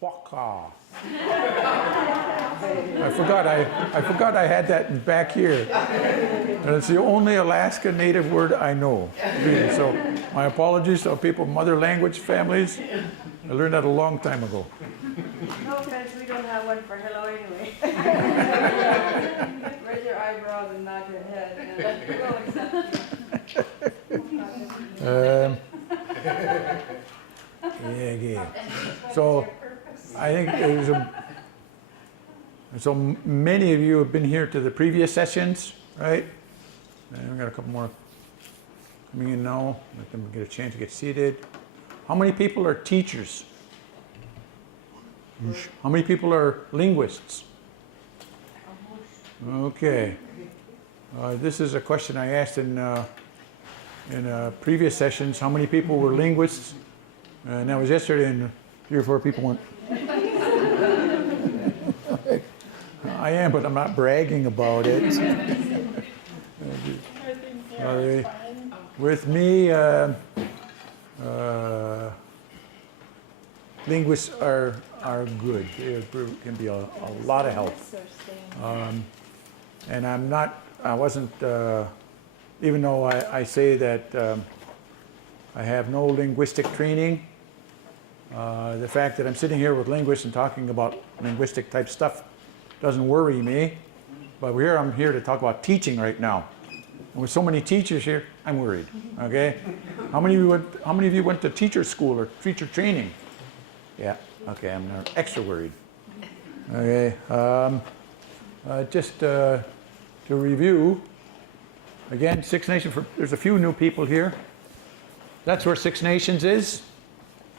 Waka. I forgot I had that back here. And it's the only Alaska Native word I know. Really. So my apologies to people from other language families. I learned that a long time ago. No offense, we don't have one for hello anyway. Raise your eyebrows and nod your head. And we'll accept you. Yeah. So I think so many of you have been here to the previous sessions, right? And we've got a couple more coming in now. Let them get a chance to get seated. How many people are teachers? How many people are linguists? Okay. This is a question I asked in previous sessions. How many people were linguists? And that was yesterday, and 3 or 4 people went. I am, but I'm not bragging about it. With me, linguists are good. They can be a lot of help. And I wasn't, even though I say that I have no linguistic training, the fact that I'm sitting here with linguists and talking about linguistic type stuff doesn't worry me. But I'm here to talk about teaching right now. And with so many teachers here, I'm worried. Okay? How many of you went to teacher school or teacher training? Yeah. Okay, I'm extra worried. Okay. Just to review, again, Six Nations. There's a few new people here. That's where Six Nations is.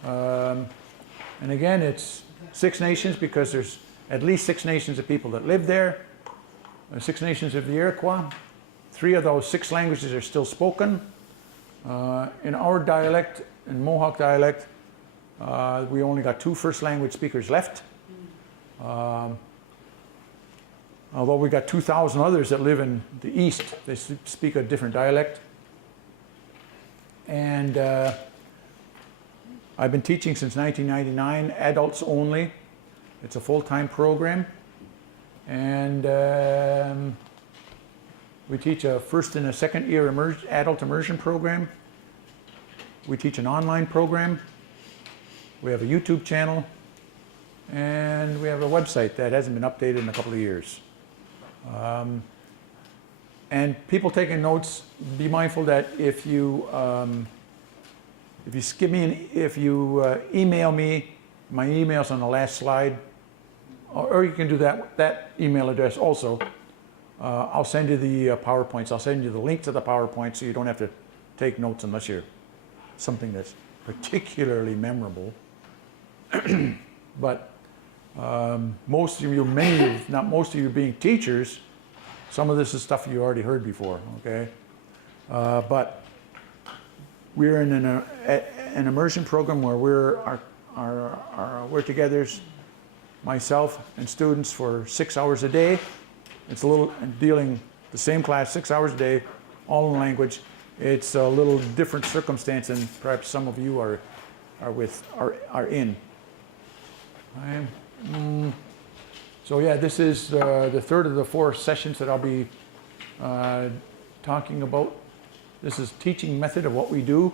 And again, it's Six Nations because there's at least 6 nations of people that live there. 6 nations of the Iroquois. 3 of those 6 languages are still spoken. In our dialect, in Mohawk dialect, we only got 2 first language speakers left. Although we got 2,000 others that live in the east, they speak a different dialect. And I've been teaching since 1999, adults only. It's a full-time program. And we teach a first and a second year adult immersion program. We teach an online program. We have a YouTube channel. And we have a website that hasn't been updated in a couple of years. And people taking notes, be mindful that if you email me, my email's on the last slide, or you can do that email address also. I'll send you the PowerPoints. I'll send you the link to the PowerPoint so you don't have to take notes unless you're something that's particularly memorable. But most of you, not most of you being teachers, some of this is stuff you already heard before, okay? But we're in an immersion program where we're together, myself and students, for 6 hours a day. It's a little dealing the same class 6 hours a day, all in language. It's a little different circumstance than perhaps some of you are in. So yeah, this is the third of the 4 sessions that I'll be talking about. This is teaching method of what we do.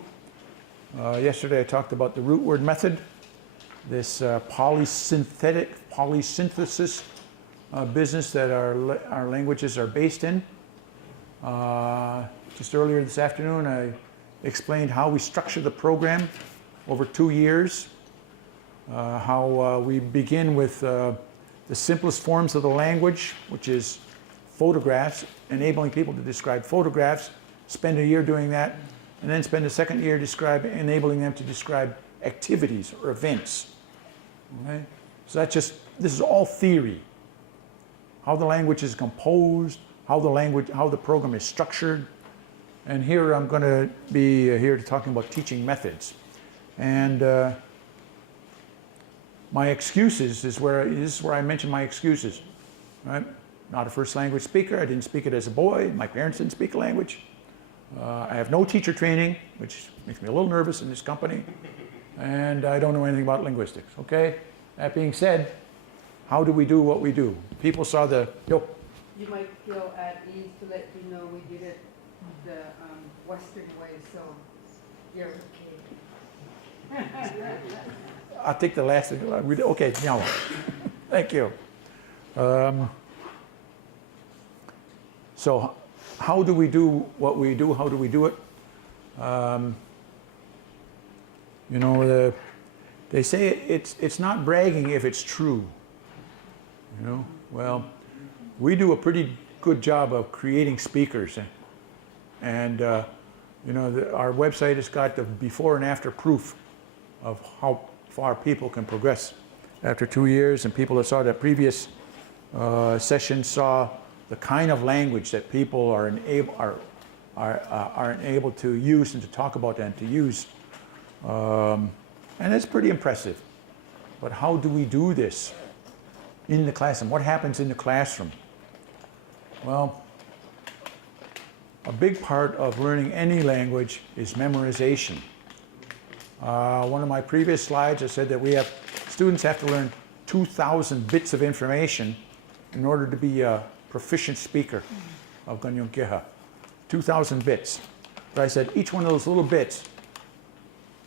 Yesterday I talked about the root word method, this polysynthesis business that our languages are based in. Just earlier this afternoon I explained how we structure the program over 2 years, how we begin with the simplest forms of the language, which is photographs, enabling people to describe photographs, spend a year doing that, and then spend a second year enabling them to describe activities or events. Okay? So this is all theory. How the language is composed, how the program is structured. And here I'm going to be here talking about teaching methods. And my excuses this is where I mention my excuses. Right? Not a first language speaker. I didn't speak it as a boy. My parents didn't speak a language. I have no teacher training, which makes me a little nervous in this company. And I don't know anything about linguistics, okay? That being said, how do we do what we do? People saw the, yo, You might feel at ease to let you know we did it the Western way, so you're okay. I'll take the last, okay, now, thank you. So how do we do what we do? How do we do it? You know, they say it's not bragging if it's true. You know, well, we do a pretty good job of creating speakers, and you know, our website has got the before and after proof of how far people can progress after 2 years, and people that saw that previous session saw the kind of language that people are able to use and to talk about and to use. And it's pretty impressive. But how do we do this in the classroom? What happens in the classroom? Well, a big part of learning any language is memorization. One of my previous slides, I said that students have to learn 2,000 bits of information in order to be a proficient speaker of Owennatekha. 2,000 bits. But I said each one of those little bits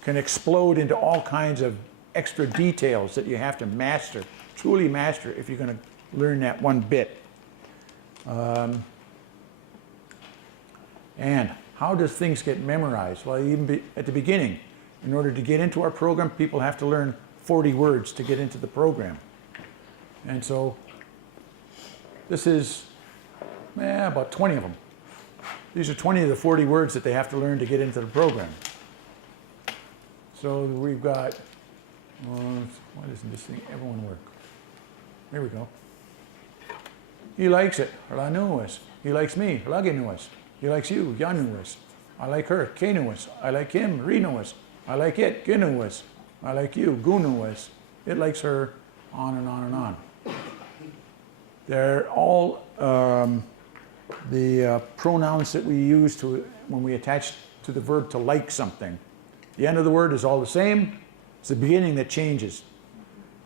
can explode into all kinds of extra details that you have to master, truly master, if you're going to learn that one bit. And how does things get memorized? Well, even at the beginning, in order to get into our program, people have to learn 40 words to get into the program. And so this is about 20 of them. These are 20 of the 40 words that they have to learn to get into the program. So we've got, why doesn't this thing, everyone work? There we go. He likes it, Ranuas. He likes me, Laginuas. He likes you, Yanuas. I like her, Kenuas. I like him, Rinuas. I like it, Ginuas. I like you, Gunuas. It likes her, on and on and on. They're all the pronouns that we use when we attach to the verb to like something. The end of the word is all the same. It's the beginning that changes.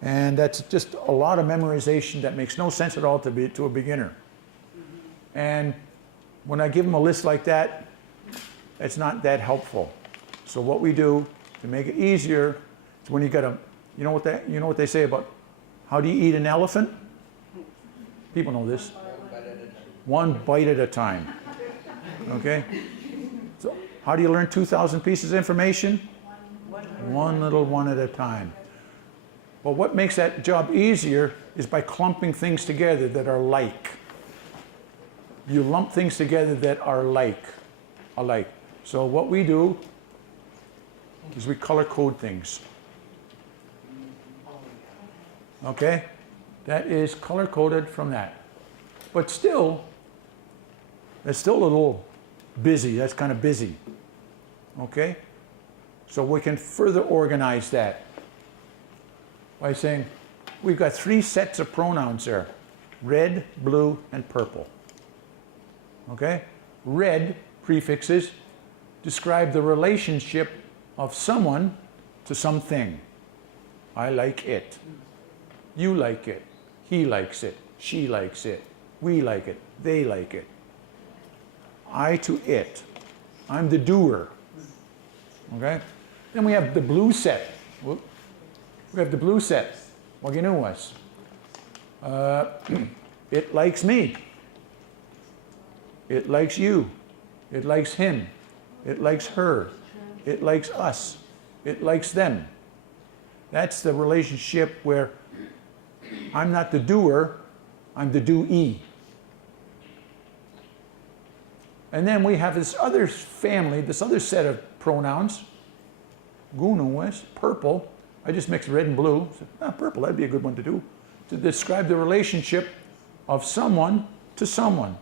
And that's just a lot of memorization that makes no sense at all to a beginner. And when I give them a list like that, it's not that helpful. So what we do to make it easier is when you got a, you know what they say about how do you eat an elephant? People know this. One bite at a time. Okay? So how do you learn 2,000 pieces of information? One little one at a time. But what makes that job easier is by clumping things together that are like. You lump things together that are alike. So what we do is we color code things. Okay? That is color coded from that. But still, it's still a little busy. That's kind of busy. Okay? So we can further organize that by saying we've got 3 sets of pronouns there. Red, blue, and purple. Okay? Red prefixes describe the relationship of someone to something. I like it. You like it. He likes it. She likes it. We like it. They like it. I to it. I'm the doer. Okay? Then we have the blue set. Whoop. We have the blue set. What do you know was? It likes me. It likes you. It likes him. It likes her. It likes us. It likes them. That's the relationship where I'm not the doer, I'm the doee. And then we have this other family, this other set of pronouns. Gunuas, purple. I just mixed red and blue. So, purple, that'd be a good one to do. To describe the relationship of someone to someone.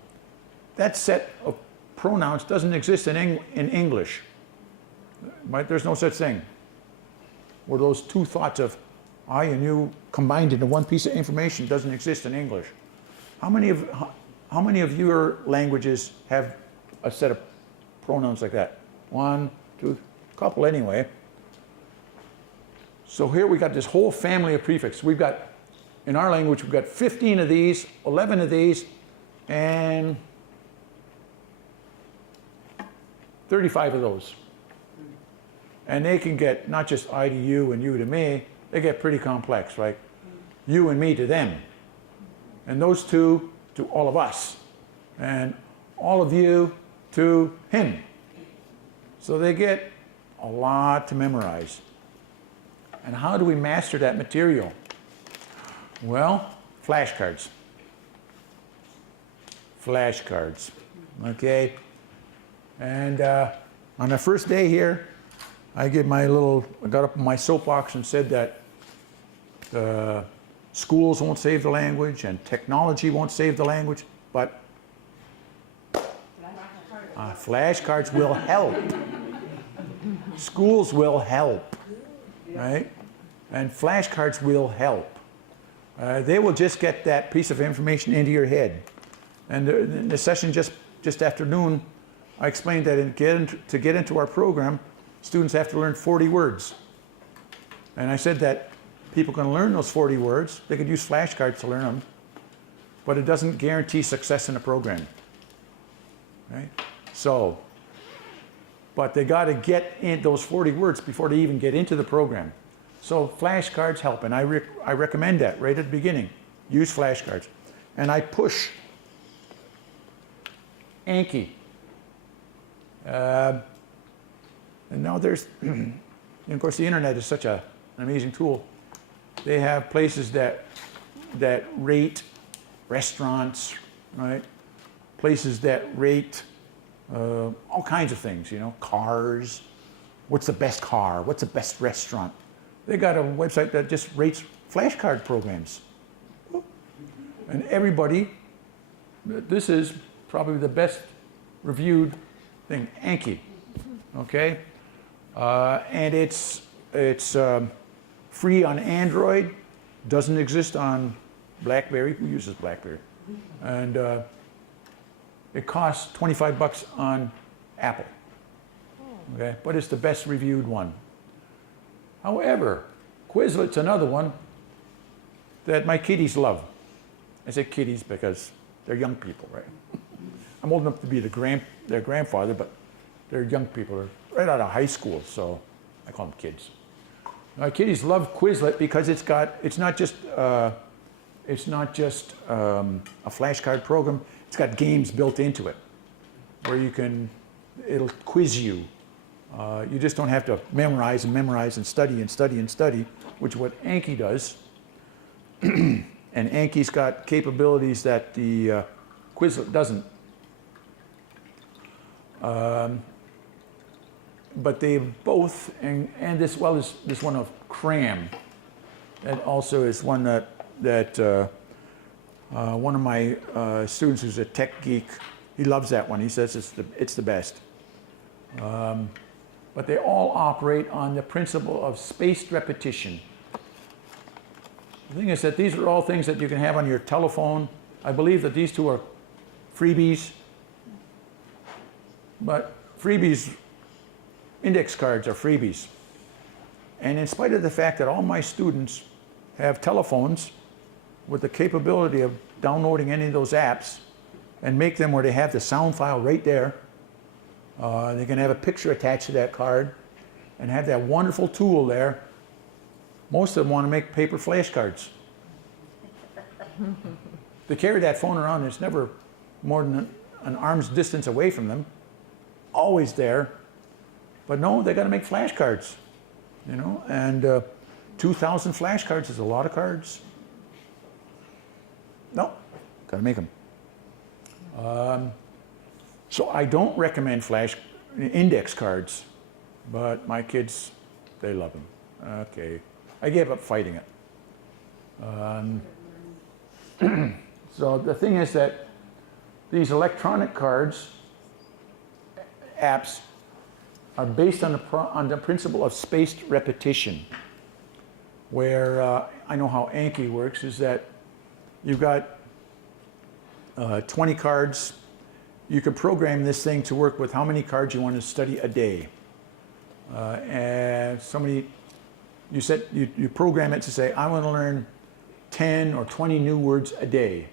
That set of pronouns doesn't exist in English. Right? There's no such thing. Where those two thoughts of I and you combined into one piece of information doesn't exist in English. How many of your languages have a set of pronouns like that? 1, 2, a couple anyway. So here we got this whole family of prefixes. We've got, in our language, we've got 15 of these, 11 of these, and 35 of those. And they can get not just I to you and you to me, they get pretty complex, right? You and me to them. And those two to all of us. And all of you to him. So they get a lot to memorize. And how do we master that material? Well, flashcards. Flashcards, okay? And on the first day here, I got up on my soapbox and said that schools won't save the language and technology won't save the language, but flashcards will help. Schools will help, right? And flashcards will help. They will just get that piece of information into your head. And in the session just after noon, I explained that to get into our program, students have to learn 40 words. And I said that people can learn those 40 words. They could use flashcards to learn them. But it doesn't guarantee success in the program. Right? So, but they got to get in those 40 words before they even get into the program. So flashcards help, and I recommend that right at the beginning. Use flashcards. And I push Anki. And now there's, and of course the internet is such an amazing tool. They have places that rate restaurants, right? Places that rate all kinds of things, you know, cars. What's the best car? What's the best restaurant? They got a website that just rates flashcard programs. And everybody, this is probably the best reviewed thing, Anki, okay? And it's free on Android, doesn't exist on BlackBerry. Who uses BlackBerry? And it costs $25 on Apple, okay? But it's the best reviewed one. However, Quizlet's another one that my kiddies love. I say kiddies because they're young people, right? I'm old enough to be their grandfather, but they're young people. They're right out of high school, so I call them kids. My kiddies love Quizlet because it's not just a flashcard program. It's got games built into it where it'll quiz you. You just don't have to memorize and memorize and study and study and study, which is what Anki does. And Anki's got capabilities that the Quizlet doesn't. But they both, and this, well, this one of Cram, that also is one that one of my students who's a tech geek, he loves that one. He says it's the best. But they all operate on the principle of spaced repetition. The thing is that these are all things that you can have on your telephone. I believe that these two are freebies. But freebies, index cards are freebies. And in spite of the fact that all my students have telephones with the capability of downloading any of those apps and make them where they have the sound file right there, they can have a picture attached to that card and have that wonderful tool there. Most of them want to make paper flashcards. They carry that phone around, it's never more than an arm's distance away from them. Always there. But no, they got to make flashcards, you know, and 2,000 flashcards is a lot of cards. No, got to make them. So I don't recommend index cards, but my kids, they love them. Okay, I gave up fighting it. So the thing is that these electronic cards, apps, are based on the principle of spaced repetition, where I know how Anki works is that you've got 20 cards. You can program this thing to work with how many cards you want to study a day. And so many you program it to say, I want to learn 10 or 20 new words a day.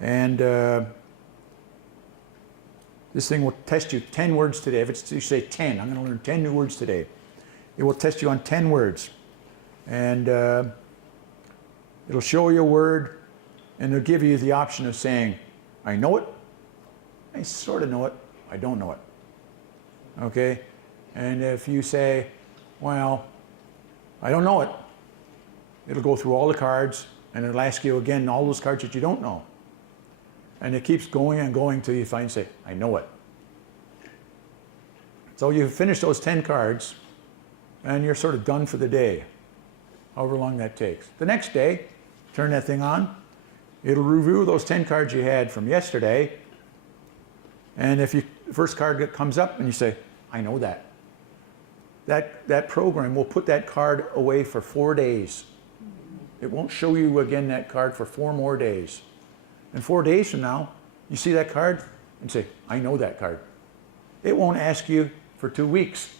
And this thing will test you 10 words today. If it's, you say 10, I'm going to learn 10 new words today. It will test you on 10 words. And it'll show you a word, and it'll give you the option of saying, I know it, I sort of know it, I don't know it. Okay? And if you say, well, I don't know it, it'll go through all the cards, and it'll ask you again all those cards that you don't know. And it keeps going and going till you finally say, I know it. So you finish those 10 cards, and you're sort of done for the day, however long that takes. The next day, turn that thing on, it'll review those 10 cards you had from yesterday, and if the first card comes up and you say, I know that, that program will put that card away for 4 days. It won't show you again that card for 4 more days. And 4 days from now, you see that card and say, I know that card. It won't ask you for 2 weeks.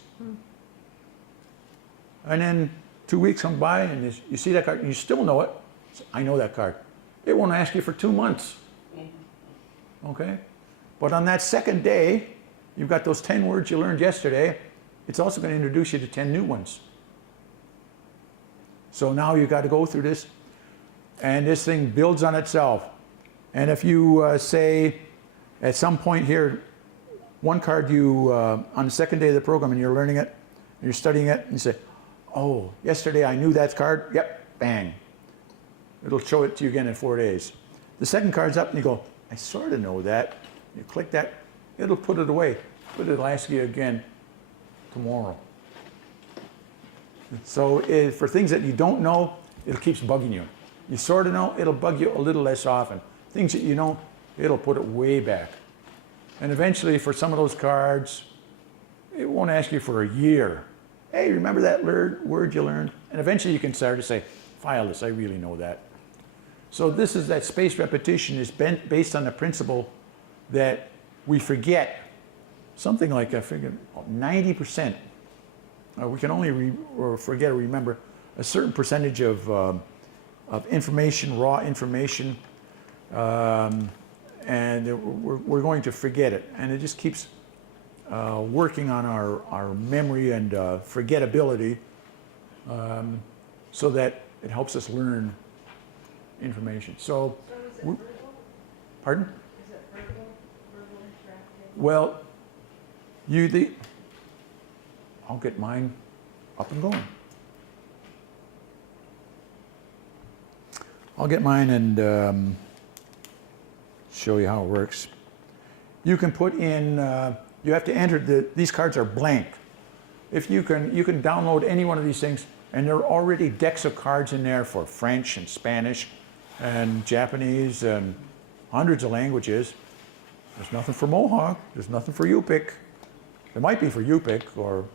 And then 2 weeks come by and you see that card and you still know it. I know that card. It won't ask you for 2 months. Okay? But on that second day, you've got those 10 words you learned yesterday. It's also going to introduce you to 10 new ones. So now you've got to go through this, and this thing builds on itself. And if you say at some point here, one card you, on the second day of the program, and you're learning it, and you're studying it, and you say, oh, yesterday I knew that card, yep, bang. It'll show it to you again in 4 days. The second card's up, and you go, I sort of know that. You click that, it'll put it away, but it'll ask you again tomorrow. So for things that you don't know, it keeps bugging you. You sort of know, it'll bug you a little less often. Things that you know, it'll put it way back. And eventually, for some of those cards, it won't ask you for a year. Hey, remember that word you learned? And eventually you can start to say, file this, I really know that. So this is that spaced repetition is based on the principle that we forget something like, I figure, 90%. We can only forget or remember a certain percentage of information, raw information, and we're going to forget it. And it just keeps working on our memory and forgettability so that it helps us learn information. So is it verbal? Pardon? Is it verbal interactive? Well, I'll get mine up and going. I'll get mine and show you how it works. You can put in, you have to enter these cards are blank. If you can download any one of these things, and there are already decks of cards in there for French and Spanish and Japanese and hundreds of languages. There's nothing for Mohawk, there's nothing for Yupik. There might be for Yupik, or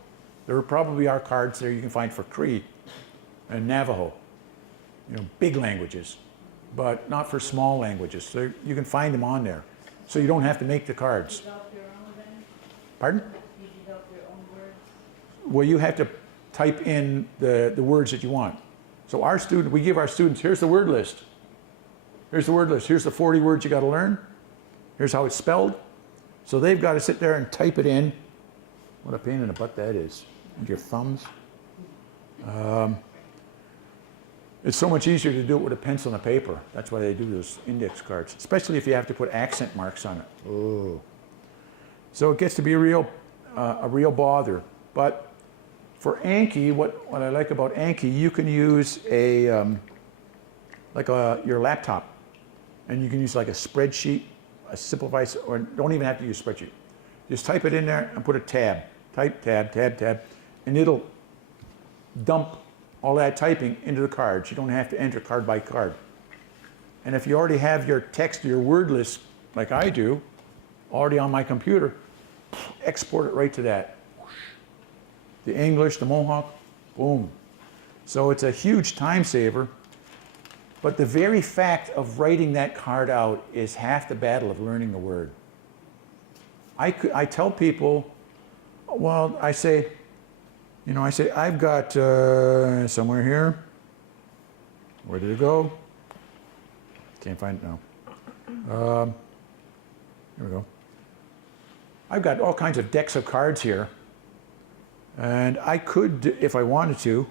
there probably are cards there you can find for Cree and Navajo. You know, big languages, but not for small languages. So you can find them on there. So you don't have to make the cards. Develop your own then? Pardon? You develop your own words? Well, you have to type in the words that you want. So we give our students, here's the word list. Here's the word list. Here's the 40 words you got to learn. Here's how it's spelled. So they've got to sit there and type it in. What a pain in the butt that is. With your thumbs. It's so much easier to do it with a pencil and a paper. That's why they do those index cards, especially if you have to put accent marks on it. Oh. So it gets to be a real bother. But for Anki, what I like about Anki, you can use your laptop, and you can use like a spreadsheet, a simplified, or don't even have to use a spreadsheet. Just type it in there and put a tab. Type, tab, tab, tab, and it'll dump all that typing into the cards. You don't have to enter card by card. And if you already have your text, your word list, like I do, already on my computer, export it right to that. The English, the Mohawk, boom. So it's a huge time saver, but the very fact of writing that card out is half the battle of learning the word. I tell people, well, I say, You know, I say, I've got somewhere here. Where did it go? Can't find it now. Here we go. I've got all kinds of decks of cards here. And I could, if I wanted to.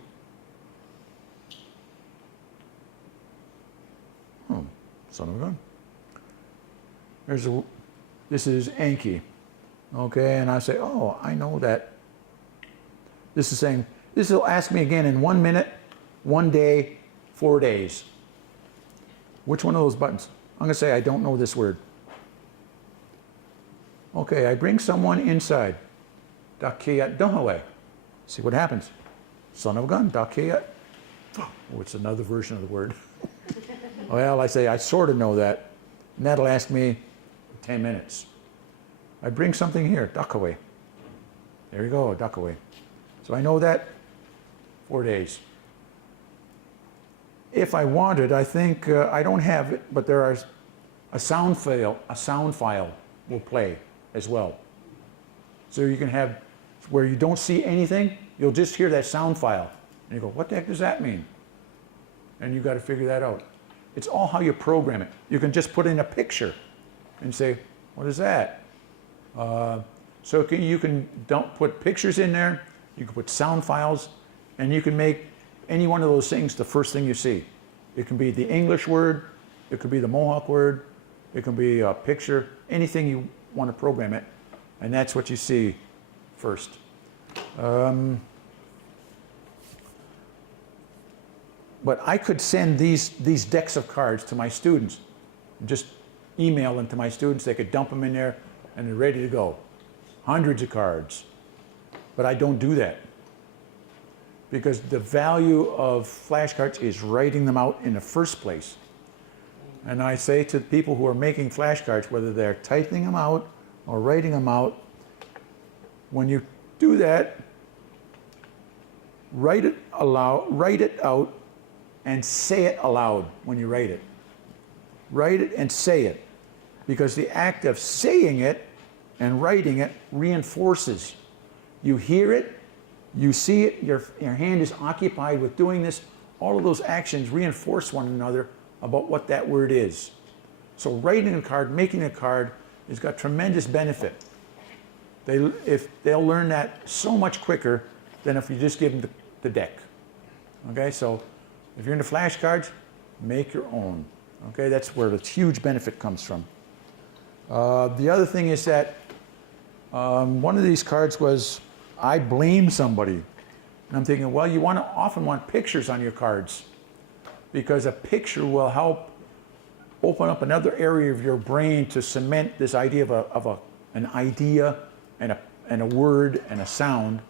Oh, son of a gun. This is Anki. Okay, and I say, oh, I know that. This is saying, this will ask me again in 1 minute, 1 day, 4 days. Which one of those buttons? I'm going to say I don't know this word. Okay, I bring someone inside. Dakia Dunhawe. See what happens. Son of a gun, Dakia. Oh, it's another version of the word. Well, I say I sort of know that. And that'll ask me 10 minutes. I bring something here, Dakaway. There you go, Dakaway. So I know that 4 days. If I wanted, I think I don't have it, but there are a sound file will play as well. So you can have where you don't see anything, you'll just hear that sound file. And you go, what the heck does that mean? And you've got to figure that out. It's all how you program it. You can just put in a picture and say, what is that? So you can don't put pictures in there, you can put sound files, and you can make any one of those things the first thing you see. It can be the English word, it could be the Mohawk word, it can be a picture, anything you want to program it, and that's what you see first. But I could send these decks of cards to my students, just email them to my students, they could dump them in there, and they're ready to go. Hundreds of cards. But I don't do that. Because the value of flashcards is writing them out in the first place. And I say to people who are making flashcards, whether they're typing them out or writing them out, when you do that, write it out, and say it aloud when you write it. Write it and say it. Because the act of saying it and writing it reinforces. You hear it, you see it, your hand is occupied with doing this. All of those actions reinforce one another about what that word is. So writing a card, making a card, has got tremendous benefit. They'll learn that so much quicker than if you just give them the deck. Okay, so if you're into flashcards, make your own. Okay, that's where the huge benefit comes from. The other thing is that one of these cards was, I blame somebody. And I'm thinking, well, you often want pictures on your cards because a picture will help open up another area of your brain to cement this idea of an idea and a word and a sound.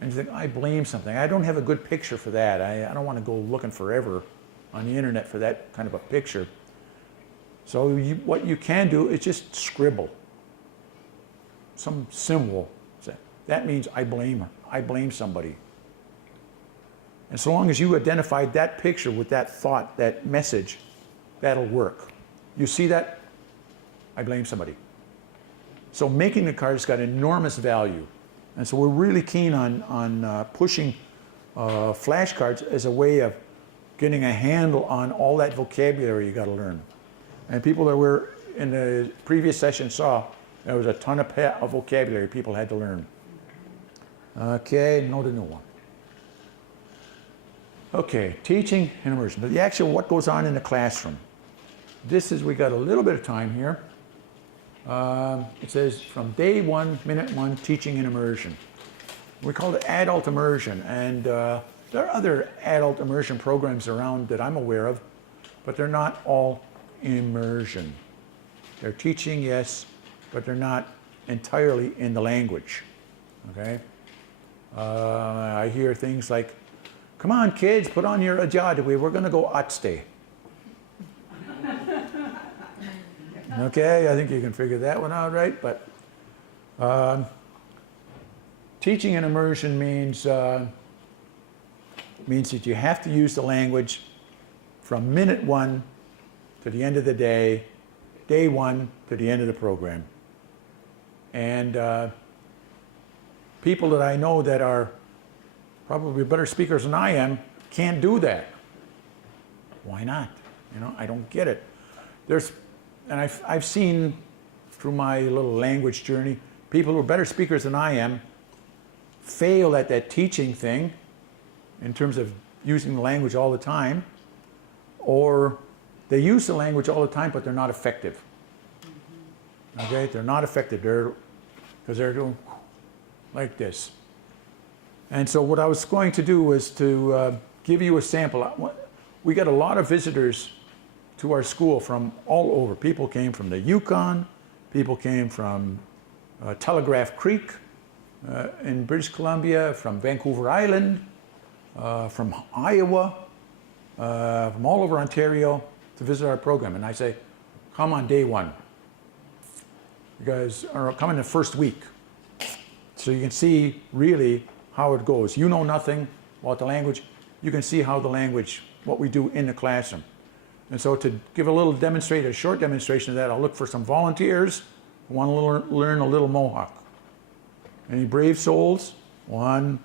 And you think, I blame something. I don't have a good picture for that. I don't want to go looking forever on the internet for that kind of a picture. So what you can do is just scribble some symbol. That means I blame somebody. And so long as you identified that picture with that thought, that message, that'll work. You see that? I blame somebody. So making the card has got enormous value. And so we're really keen on pushing flashcards as a way of getting a handle on all that vocabulary you got to learn. And people that were in the previous session saw there was a ton of vocabulary people had to learn. Okay, no to new one. Okay, teaching and immersion. The actual what goes on in the classroom. This is, we got a little bit of time here. It says from day 1, minute 1, teaching and immersion. We call it adult immersion, and there are other adult immersion programs around that I'm aware of, but they're not all immersion. They're teaching, yes, but they're not entirely in the language, okay? I hear things like, come on kids, put on your ajadawi, we're gonna go Atste. Okay, I think you can figure that one out, right? But teaching and immersion means that you have to use the language from minute 1 to the end of the day, day 1 to the end of the program. And people that I know that are probably better speakers than I am, can't do that. Why not? You know, I don't get it. And I've seen through my little language journey, people who are better speakers than I am fail at that teaching thing in terms of using the language all the time, or they use the language all the time, but they're not effective. Okay, they're not effective. Because they're doing like this. And so what I was going to do was to give you a sample. We got a lot of visitors to our school from all over. People came from the Yukon, people came from Telegraph Creek in British Columbia, from Vancouver Island, from Iowa, from all over Ontario to visit our program. And I say, come on day one. You guys are coming the first week. So you can see really how it goes. You know nothing about the language. You can see how the language, what we do in the classroom. And so to give a short demonstration of that, I'll look for some volunteers who want to learn a little Mohawk. Any brave souls? 1,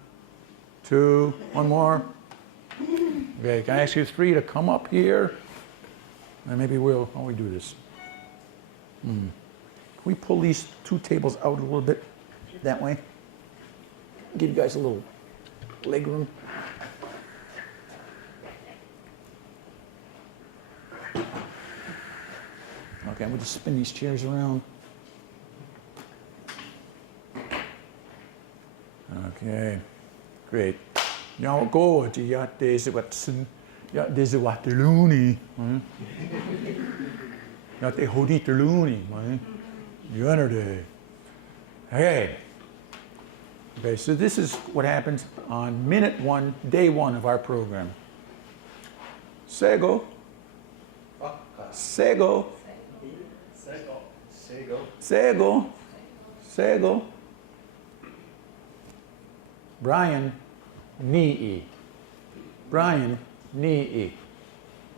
2, one more. Okay, can I ask you 3 to come up here? And maybe how we do this? Can we pull these 2 tables out a little bit that way? Give you guys a little leg room. Okay, I'm going to spin these chairs around. Okay, great. Now go to Yate Watson, Yate Waterlooney. Yate Hoditerlooney, man. Yunerde. Hey. Okay, so this is what happens on minute 1, day 1 of our program. Sego. Sego. Sego. Sego. Brian Nii. Brian Nii.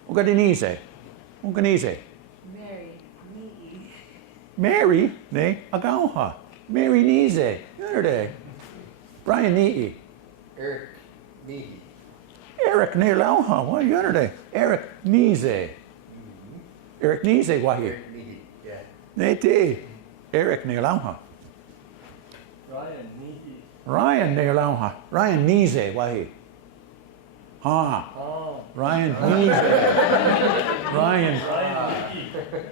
Ugadinize. Uganize. Mary, Nii. Mary ne Agauha. Mary Nize. Yunerde. Brian Nii. Eric Nii. Eric ne Lauha. Why yunerde? Eric Nize. Eric Nize why here? Eric Nii. Yeah. Nete. Eric ne Lauha. Ryan Nii. Ryan ne Lauha. Ryan Nize why here? Ha. Oh. Ryan Nize. Ryan. Ryan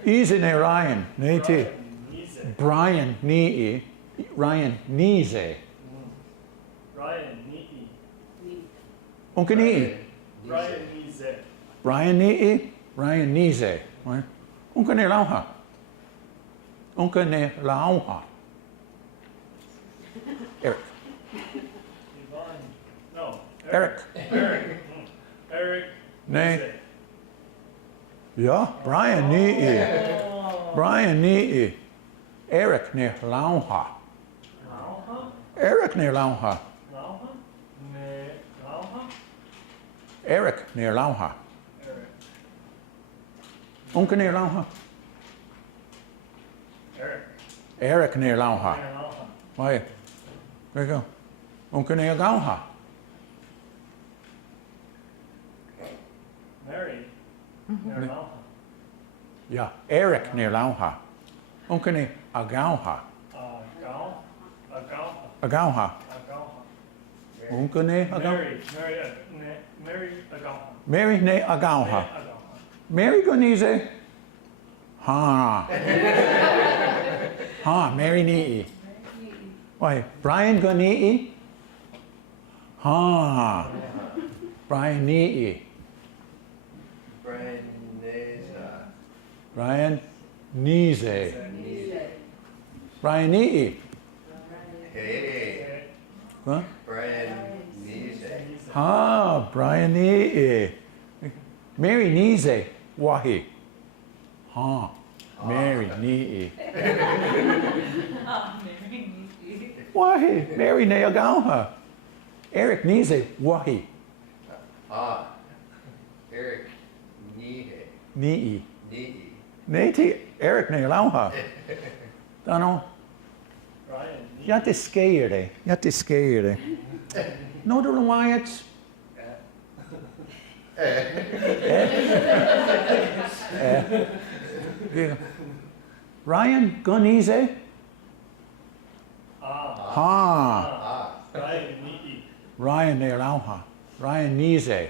Nii. Easy ne Ryan. Nete. Nize. Brian Nii. Ryan Nize. Ryan Nii. Unkani. Ryan Nize. Brian Nii. Ryan Nize. Unkane Lauha. Unkane Lauha. Eric. Yvonne. No. Eric. Eric. Eric. Ne. Nize. Yeah. Brian Nii. Oh. Brian Nii. Eric ne Lauha. Lauha. Eric ne Lauha. Lauha. Ne. Lauha. Eric ne Lauha. Eric. Unkane Lauha. Eric. Eric ne Lauha. Ne Lauha. Why? There you go. Unkane Agauha. Mary. Ne Lauha. Yeah. Eric ne Lauha. Unkane Agauha. Agau. Agau. Agauha. Agau. Unkane Agauha. Mary. Mary Agau. Mary ne Agauha. Agau. Mary Gonize. Ha. Ha. Mary Nii. Why? Brian Gonii. Ha. Brian Nii. Brian Neza. Brian Nize. Brian Nii. Hey. Huh? Brian Neza. Ha. Brian Nii. Mary Nize. Wahi. Ha. Mary Nii. Wahi. Mary Neagauha. Eric Nize. Wahi. Ah. Eric Nii. Nii. Nii. Neti. Eric Neagauha. Dano. Ryan Nii. Yate scared. Yate scared. No, don't know why it's. Yeah. Ryan Gunise? Ah. Ha. Ryan Ni'i. Ryan Neilauha. Ryan Nise.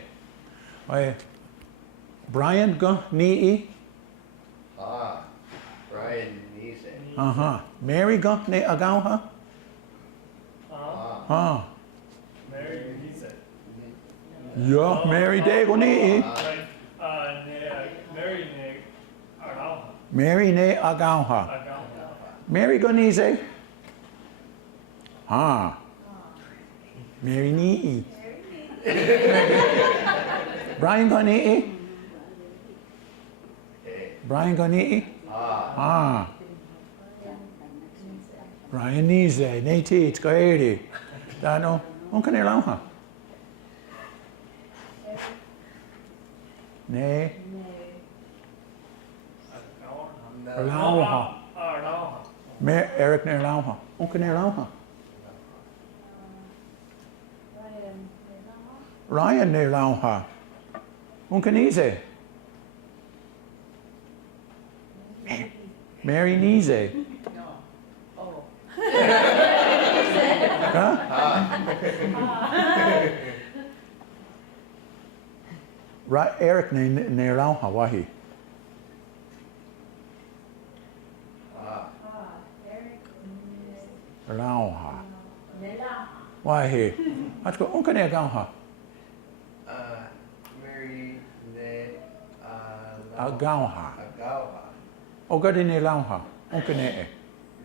Brian Gunii? Brian Nise. Uh-huh. Mary Gunne Agauha? Ha. Mary Nise. Yeah, Mary Dagonii. Mary Ne Arauha. Mary Ne Agauha. Mary Gunise? Ha. Mary Nii. Brian Gunii? Brian Gunii? Ah. Brian Nise, Nate, Skaeri. Dano, Uncan Lauha. Ne, Lauha. Arauha. Eric near Lauha. Uncan Lauha. Ryan near Lauha. Uncan Nise. Mary Nise. Huh? Right, Eric near Lauha, wahi. Lauha. Wahi. Let's go. Uncan near Lauha. Mary Ne Agauha. Agauha. Ogadi near Lauha. Uncan near.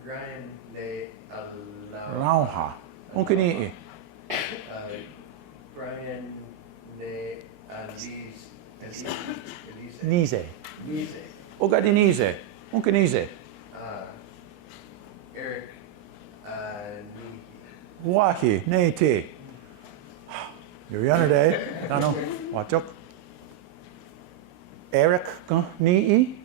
Ryan Ne Lauha. Uncan near. Brian Ne Elise. Nise. Nise. Ogadi Nise. Uncan Nise. Eric Nihi. Wahi. Nate. You're younger day. Dano. Wachok. Eric Nii?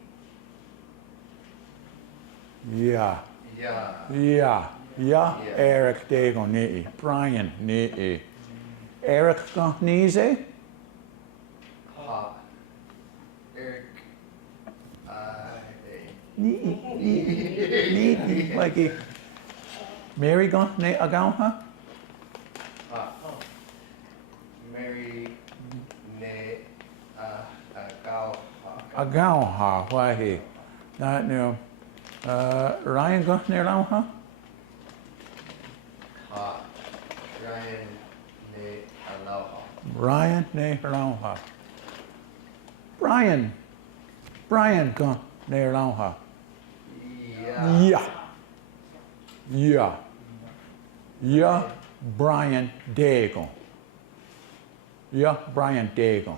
Yeah. Yeah. Yeah. Yeah. Eric Dagon Nii. Brian Nii. Eric Nise? Ha. Eric Nii. Like Mary Ne Agauha? Ha. Mary Ne Agauha. Agauha. Wahi. Not new. Ryan near Lauha? Ha. Ryan Ne Aloha. Ryan near Lauha. Brian. Brian near Lauha. Yeah. Yeah. Yeah. Yeah. Brian Dagon. Yeah. Brian Dagon.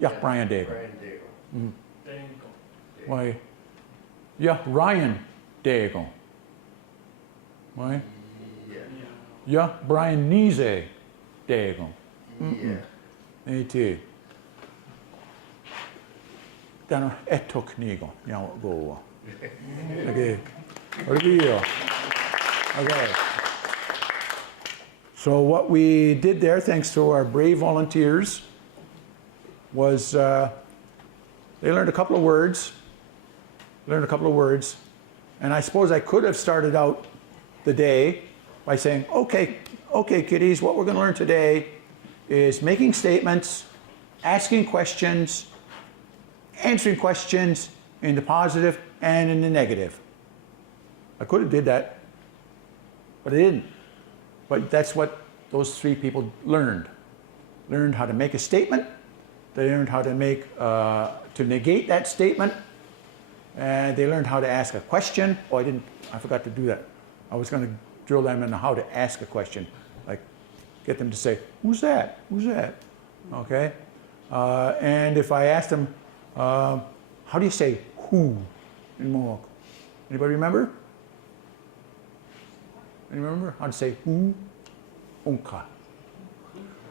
Yeah. Brian Dagon. Brian Daigle. Dingle. Why? Yeah. Ryan Dagon. Why? Yeah. Yeah. Brian Nise Dagon. Yeah. A.T. Dano etok nigo. Now go. Okay. Okay. So what we did there, thanks to our brave volunteers, was they learned a couple of words. And I suppose I could have started out the day by saying, okay, kiddies, what we're going to learn today is making statements, asking questions, answering questions in the positive and in the negative. I could have did that, but I didn't. But that's what those three people learned. Learned how to make a statement. They learned how to to negate that statement. And they learned how to ask a question. Oh, I forgot to do that. I was going to drill them in how to ask a question. Like, get them to say, who's that? Who's that? Okay? And if I asked them, how do you say who in Mohawk? Anybody remember? Anybody remember how to say who? Unka.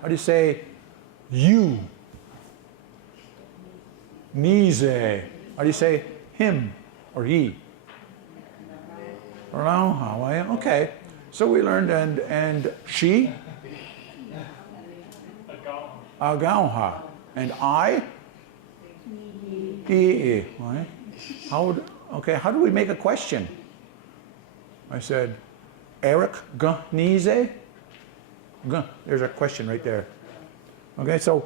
How do you say you? Nize. How do you say him or he? Okay. So we learned, and she, Agauha, and I, E, right? How do we make a question? I said, Eric Ganize? There's a question right there. Okay, so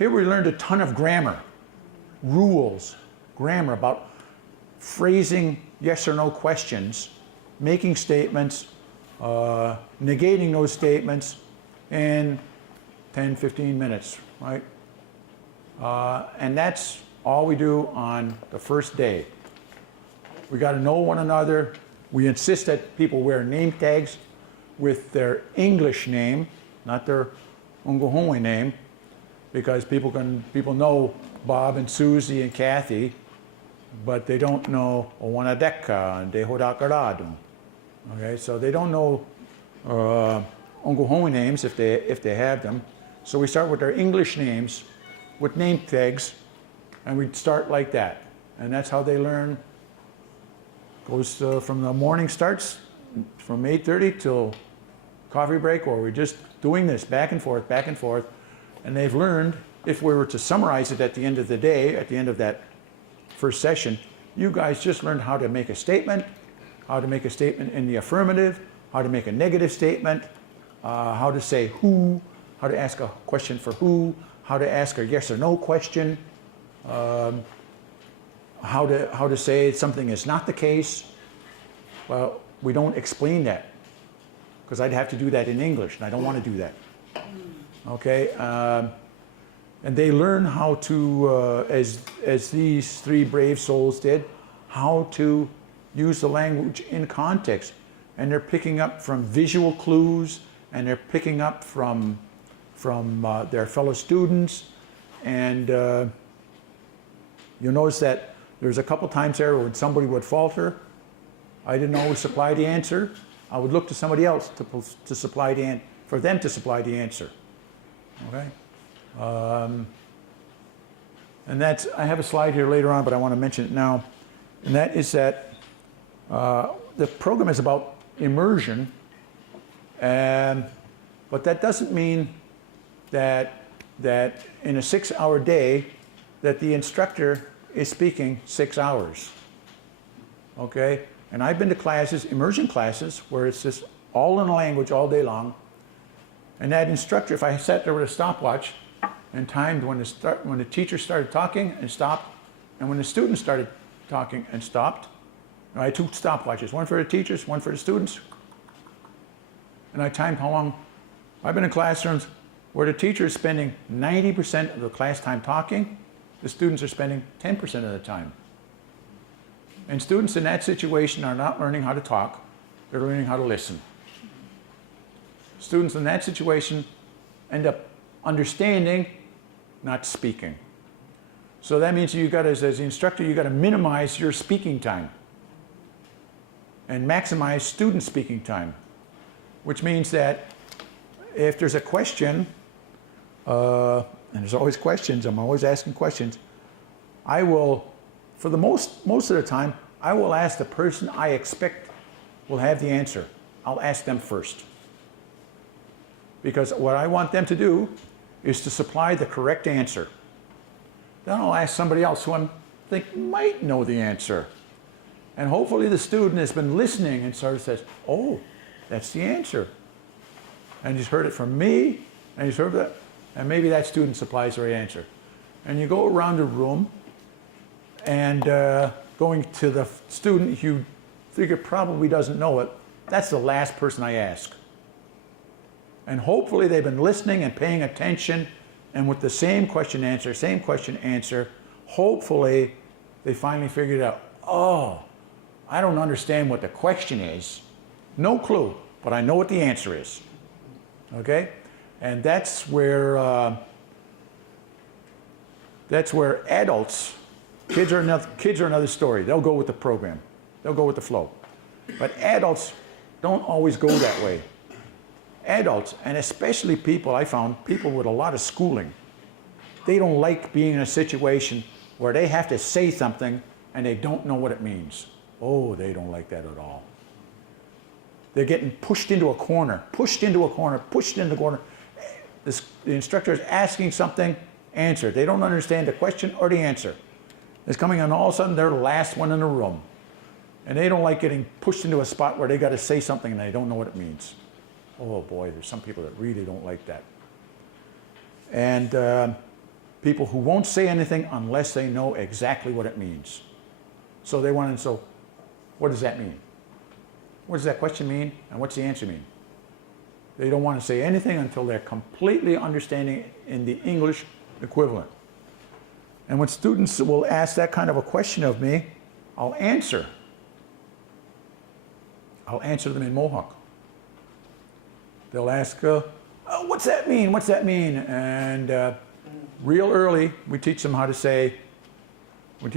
here we learned a ton of grammar, rules, grammar about phrasing yes or no questions, making statements, negating those statements in 10, 15 minutes, right? And that's all we do on the first day. We got to know one another. We insist that people wear name tags with their English name, not their Ungohonwe name, because people know Bob and Susie and Kathy, but they don't know Owennatekha and Dehodakaradu. Okay, so they don't know Ungohonwe names if they have them. So we start with their English names with name tags, and we start like that, and that's how they learn. Goes from the morning starts from 8:30 till coffee break, or we're just doing this back and forth, and they've learned. If we were to summarize it at the end of the day, at the end of that first session, you guys just learned how to make a statement, how to make a statement in the affirmative, how to make a negative statement, how to say who, how to ask a question for who, how to ask a yes or no question, how to say something is not the case. Well, we don't explain that, because I'd have to do that in English, and I don't want to do that. Okay, and they learn how to, as these three brave souls did, how to use the language in context, and they're picking up from visual clues, and they're picking up from their fellow students, and you'll notice that there's a couple times there when somebody would falter. I didn't always supply the answer. I would look to somebody else to supply the for them to supply the answer. Okay, and that's, I have a slide here later on, but I want to mention it now, and that is that the program is about immersion, but that doesn't mean that in a 6-hour day that the instructor is speaking 6 hours. Okay, and I've been to classes, immersion classes, where it's just all in a language all day long. And that instructor, if I sat there with a stopwatch and timed when the teacher started talking and stopped, and when the students started talking and stopped, I had 2 stopwatches, one for the teachers, one for the students. And I timed how long. I've been in classrooms where the teacher is spending 90% of the class time talking, the students are spending 10% of the time. And students in that situation are not learning how to talk, they're learning how to listen. Students in that situation end up understanding, not speaking. So that means you got to, as the instructor, you got to minimize your speaking time and maximize student speaking time, which means that if there's a question, and there's always questions, I'm always asking questions, I will, for the most of the time, I will ask the person I expect will have the answer. I'll ask them first. Because what I want them to do is to supply the correct answer. Then I'll ask somebody else who I think might know the answer. And hopefully the student has been listening and sort of says, oh, that's the answer. And he's heard it from me, and he's heard that, and maybe that student supplies the right answer. And you go around the room, and going to the student who figure probably doesn't know it, that's the last person I ask. And hopefully they've been listening and paying attention, and with the same question answer, hopefully they finally figured out, oh, I don't understand what the question is. No clue, but I know what the answer is. Okay? And that's where adults, kids are another story. They'll go with the program. They'll go with the flow. But adults don't always go that way. Adults, and especially people, I found, people with a lot of schooling, they don't like being in a situation where they have to say something and they don't know what it means. Oh, they don't like that at all. they're getting pushed into a corner, pushed into a corner, pushed into the corner. The instructor is asking something, answer. They don't understand the question or the answer. It's coming on, all of a sudden they're the last one in the room. And they don't like getting pushed into a spot where they got to say something and they don't know what it means. Oh boy, there's some people that really don't like that. And people who won't say anything unless they know exactly what it means. So they want to, so what does that mean? What does that question mean? And what's the answer mean? They don't want to say anything until they're completely understanding in the English equivalent. And when students will ask that kind of a question of me, I'll answer. I'll answer them in Mohawk. They'll ask, oh, what's that mean? What's that mean? And real early, we teach them how to say, what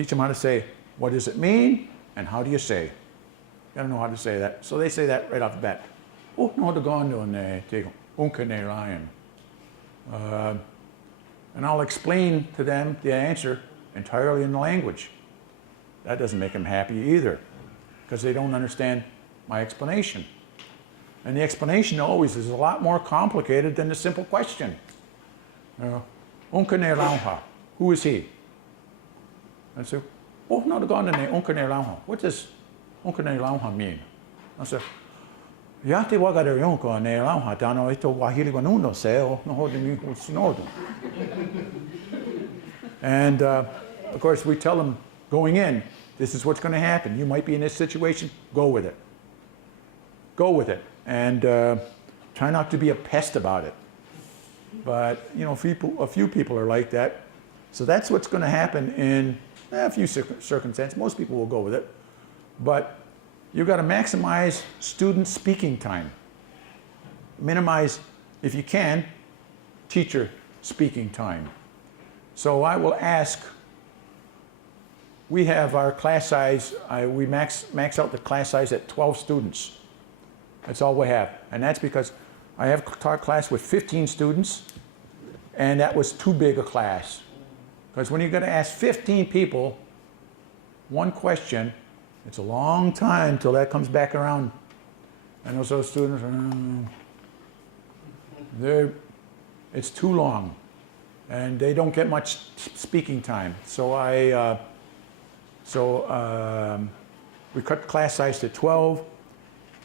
does it mean? And how do you say? You gotta know how to say that. So they say that right off the bat. Oh, no, the gondo ne te unkane lion. And I'll explain to them the answer entirely in the language. That doesn't make them happy either, because they don't understand my explanation. And the explanation always is a lot more complicated than the simple question. Unkane lauha, who is he? I say, oh, no, the gondo ne unkane lauha. What does unkane lauha mean? I say, Yate wagare yonko ne lauha tano ito wahiri wanuno se o no hodi mi sinodo. And of course we tell them going in, this is what's going to happen. You might be in this situation, go with it. Go with it. And try not to be a pest about it. But you know, a few people are like that. So that's what's going to happen in a few circumstances. Most people will go with it. But you've got to maximize student speaking time. Minimize, if you can, teacher speaking time. So I will ask, we have our class size, we max out the class size at 12 students. That's all we have. And that's because I have taught class with 15 students, and that was too big a class. Because when you're going to ask 15 people one question, it's a long time till that comes back around. And those students, it's too long. And they don't get much speaking time. So we cut class size to 12.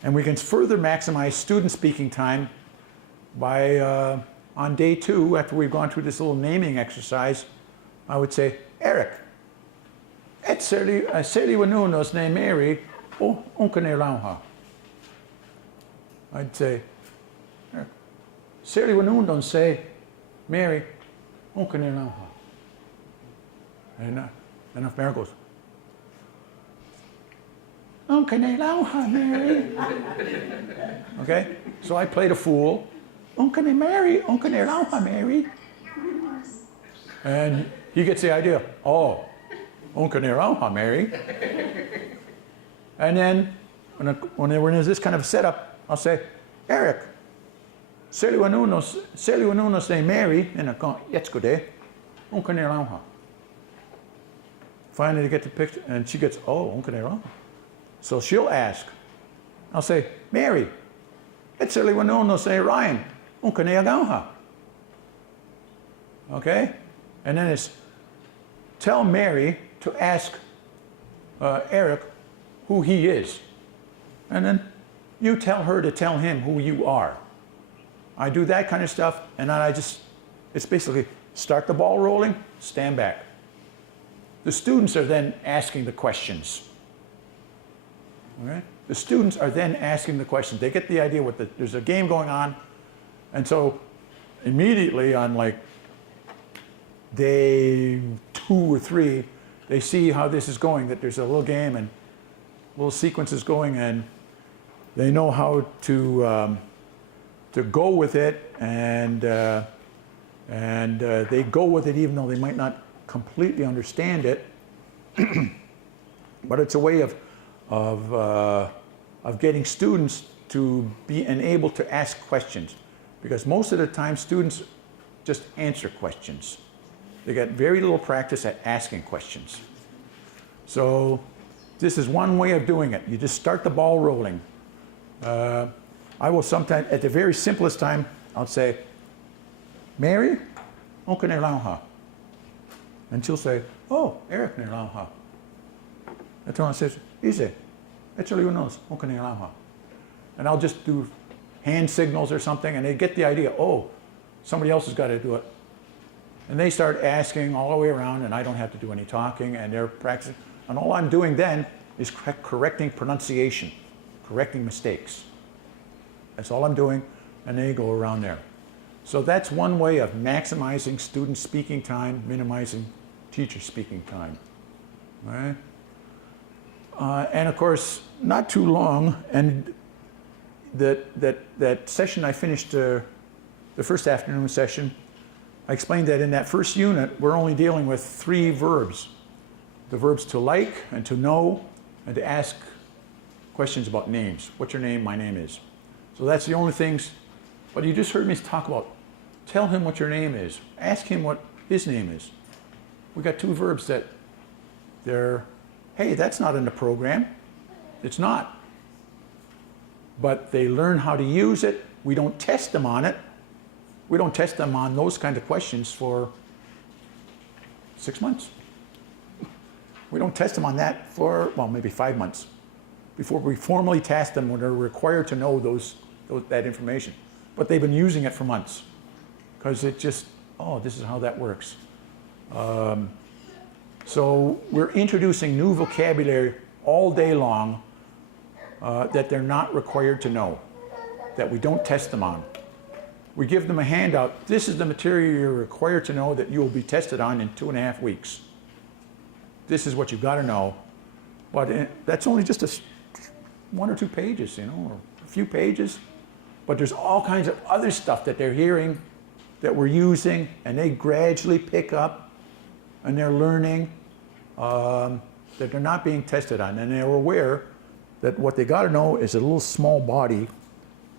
And we can further maximize student speaking time by, on day 2, after we've gone through this little naming exercise, I would say, Eric, et seri wanunos ne Mary o unkane lauha. I'd say, Eric, seri wanunos say Mary unkane lauha. And enough Mary goes, unkane lauha, Mary. Okay? So I played a fool. Unkane Mary, unkane lauha, Mary. And he gets the idea. Oh, unkane lauha, Mary. And then when there's this kind of setup, I'll say, Eric, seli wanunos ne Mary, and I go, yetsukude, unkane lauha. Finally, they get the picture, and she gets, oh, unkane lauha. So she'll ask. I'll say, Mary, it's early when no say Ryan, unkane agauha. Okay? And then it's tell Mary to ask Eric who he is. And then you tell her to tell him who you are. I do that kind of stuff, and then it's basically start the ball rolling, stand back. The students are then asking the questions. Okay? The students are then asking the questions. They get the idea there's a game going on, and so immediately on like day 2 or 3, they see how this is going, that there's a little game and little sequences going, and they know how to go with it, and they go with it even though they might not completely understand it. But it's a way of getting students to be able to ask questions, because most of the time students just answer questions. They get very little practice at asking questions. So this is one way of doing it. You just start the ball rolling. I will sometimes, at the very simplest time, I'll say, Mary, onka nirlauha. And she'll say, oh, Eric nirlauha. And someone says, Ise, echali unos, onka nirlauha. And I'll just do hand signals or something, and they get the idea, oh, somebody else has got to do it. And they start asking all the way around, and I don't have to do any talking, and they're practicing. And all I'm doing then is correcting pronunciation, correcting mistakes. That's all I'm doing, and they go around there. So that's one way of maximizing student speaking time, minimizing teacher speaking time. Right? And of course, not too long, and that session I finished, the first afternoon session, I explained that in that first unit, we're only dealing with 3 verbs. The verbs to like and to know and to ask questions about names. What's your name? My name is. So that's the only things, but you just heard me talk about, tell him what your name is. Ask him what his name is. We got 2 verbs that they're, hey, that's not in the program. It's not. But they learn how to use it. We don't test them on it. We don't test them on those kind of questions for 6 months. We don't test them on that for, well, maybe 5 months before we formally test them when they're required to know that information. But they've been using it for months because it just, oh, this is how that works. So we're introducing new vocabulary all day long that they're not required to know, that we don't test them on. We give them a handout. This is the material you're required to know that you will be tested on in 2.5 weeks. This is what you've got to know. But that's only just 1 or 2 pages, you know, or a few pages. But there's all kinds of other stuff that they're hearing, that we're using, and they gradually pick up, and they're learning that they're not being tested on. And they're aware that what they got to know is a little small body,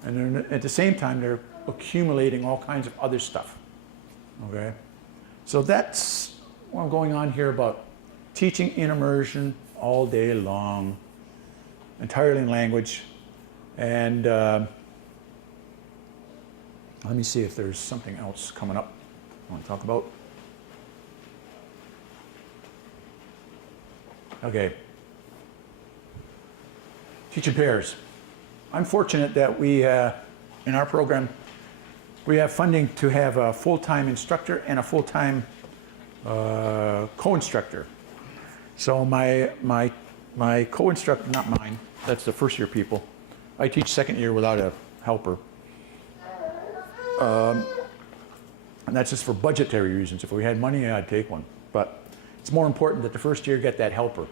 and at the same time, they're accumulating all kinds of other stuff. Okay? So that's what going on here about teaching in immersion all day long, entirely in language. And let me see if there's something else coming up I want to talk about. Okay. Teaching pairs. I'm fortunate that we, in our program, we have funding to have a full-time instructor and a full-time co-instructor. So my co-instructor, not mine, that's the first year people. I teach second year without a helper. And that's just for budgetary reasons. If we had money, I'd take one. But it's more important that the first year get that helper.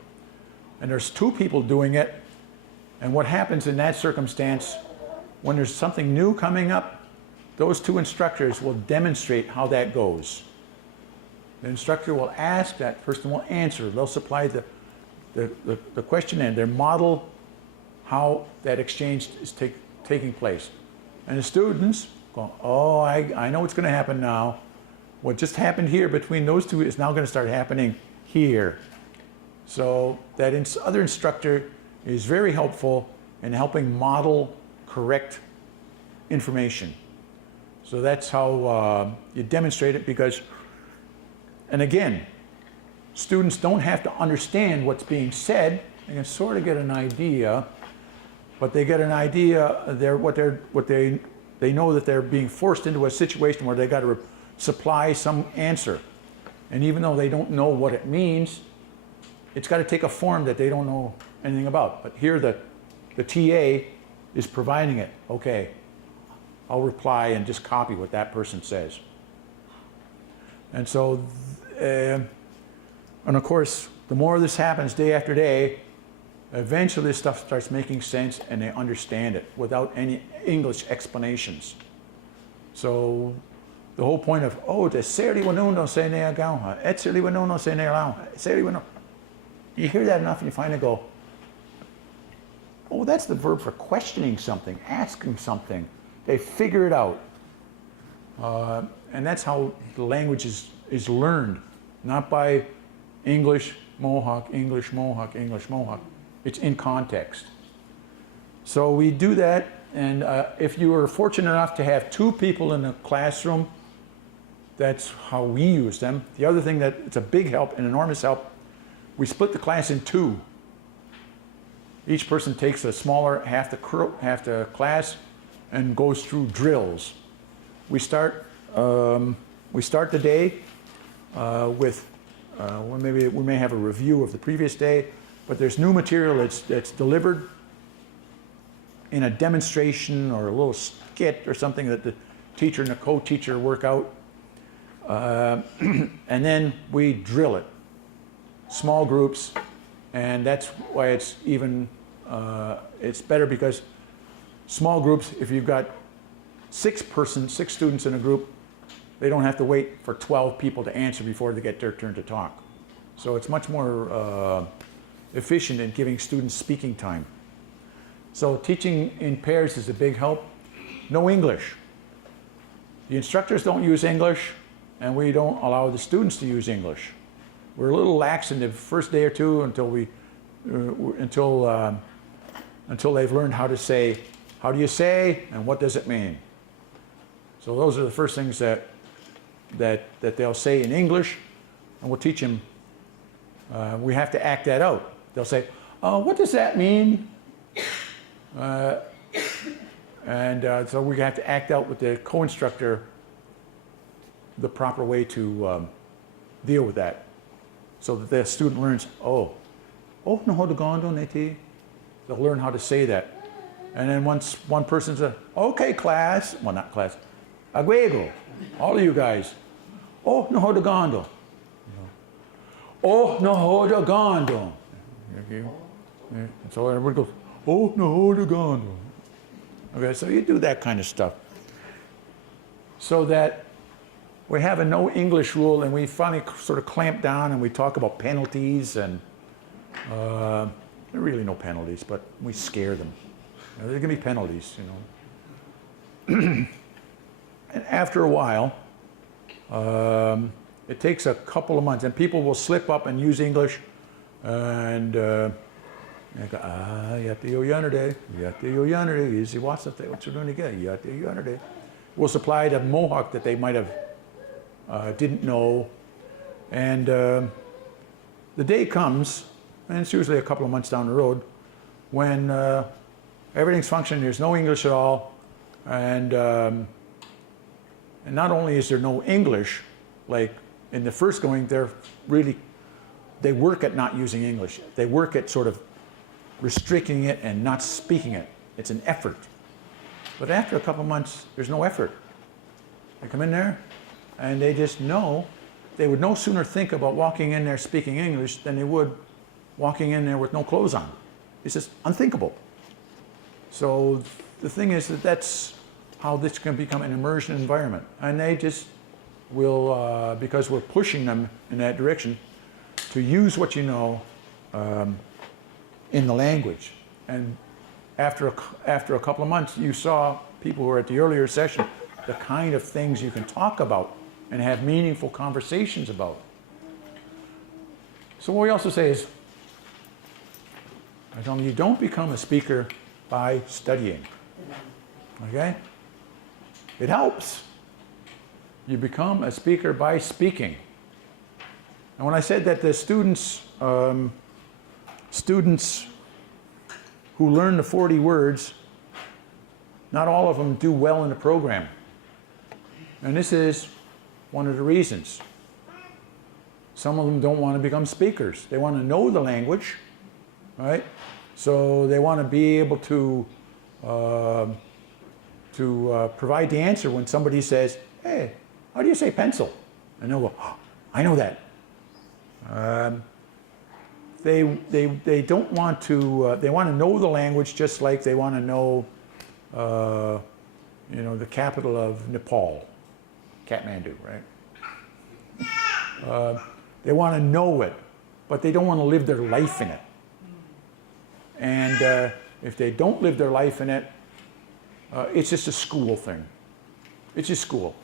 And there's 2 people doing it. And what happens in that circumstance, when there's something new coming up, those 2 instructors will demonstrate how that goes. The instructor will ask, that person will answer. They'll supply the question and they'll model how that exchange is taking place. And the students go, oh, I know what's going to happen now. What just happened here between those 2 is now going to start happening here. So that other instructor is very helpful in helping model correct information. So that's how you demonstrate it, because, and again, students don't have to understand what's being said. They can sort of get an idea, but they get an idea, they know that they're being forced into a situation where they got to supply some answer. And even though they don't know what it means, it's got to take a form that they don't know anything about. But here the TA is providing it. Okay, I'll reply and just copy what that person says. And so, and of course, the more this happens day after day, eventually this stuff starts making sense and they understand it without any English explanations. So the whole point of, oh, te seri wanuno se nea gauha, et seri wanuno se nea lauha, seri wanuno. You hear that enough and you finally go, oh, that's the verb for questioning something, asking something. They figure it out. And that's how the language is learned, not by English, Mohawk, English, Mohawk, English, Mohawk. It's in context. So we do that, and if you are fortunate enough to have 2 people in a classroom, that's how we use them. The other thing that it's a big help, an enormous help, we split the class in 2. Each person takes a smaller half the class and goes through drills. We start the day with maybe we may have a review of the previous day, but there's new material that's delivered in a demonstration or a little skit or something that the teacher and the co-teacher work out. And then we drill it, small groups, and that's why it's even, it's better because small groups, if you've got 6 students in a group, they don't have to wait for 12 people to answer before they get their turn to talk. So it's much more efficient in giving students speaking time. So teaching in pairs is a big help. No English. The instructors don't use English, and we don't allow the students to use English. We're a little lax in the first day or 2 until they've learned how to say, how do you say, and what does it mean? So those are the first things that they'll say in English, and we'll teach them. We have to act that out. They'll say, "Oh, what does that mean?" So we have to act out with the co-instructor the proper way to deal with that, so that the student learns, no hodo gondo neti. They'll learn how to say that. And then once one person says, "Okay, class," well, not class, agwego, all of you guys, "Oh, no hodo gondo." "Oh, no hodo gondo." Okay. And so everybody goes, "Oh, no hodo gondo." Okay, so you do that kind of stuff. So that we have a no English rule, and we finally sort of clamp down and we talk about penalties, and there are really no penalties, but we scare them. There are going to be penalties, And after a while, it takes a couple of months, and people will slip up and use English, and they go, yate yo yanade, easy what's that, what's doing again, yate yo yanade. We'll supply the Mohawk that they might have didn't know, and the day comes, and it's usually a couple of months down the road, when everything's functioning, there's no English at all, and not only is there no English, like in the first going, they work at not using English. They work at sort of restricting it and not speaking it. It's an effort. But after a couple of months, there's no effort. They come in there, and they just know, they would no sooner think about walking in there speaking English than they would walking in there with no clothes on. It's just unthinkable. So the thing is that's how this can become an immersion environment. And they just will, because we're pushing them in that direction, to use what you know in the language. And after a couple of months, you saw people who were at the earlier session, the kind of things you can talk about and have meaningful conversations about. So what we also say is, you don't become a speaker by studying, okay? It helps. You become a speaker by speaking. And when I said that the students who learn the 40 words, not all of them do well in the program. And this is one of the reasons. Some of them don't want to become speakers. They want to know the language, right? So they want to be able to provide the answer when somebody says, "Hey, how do you say pencil?" And they'll go, "Oh, I know that." They don't want to. They want to know the language just like they want to know, the capital of Nepal, Kathmandu, right? They want to know it, but they don't want to live their life in it. And if they don't live their life in it, it's just a school thing. It's just school.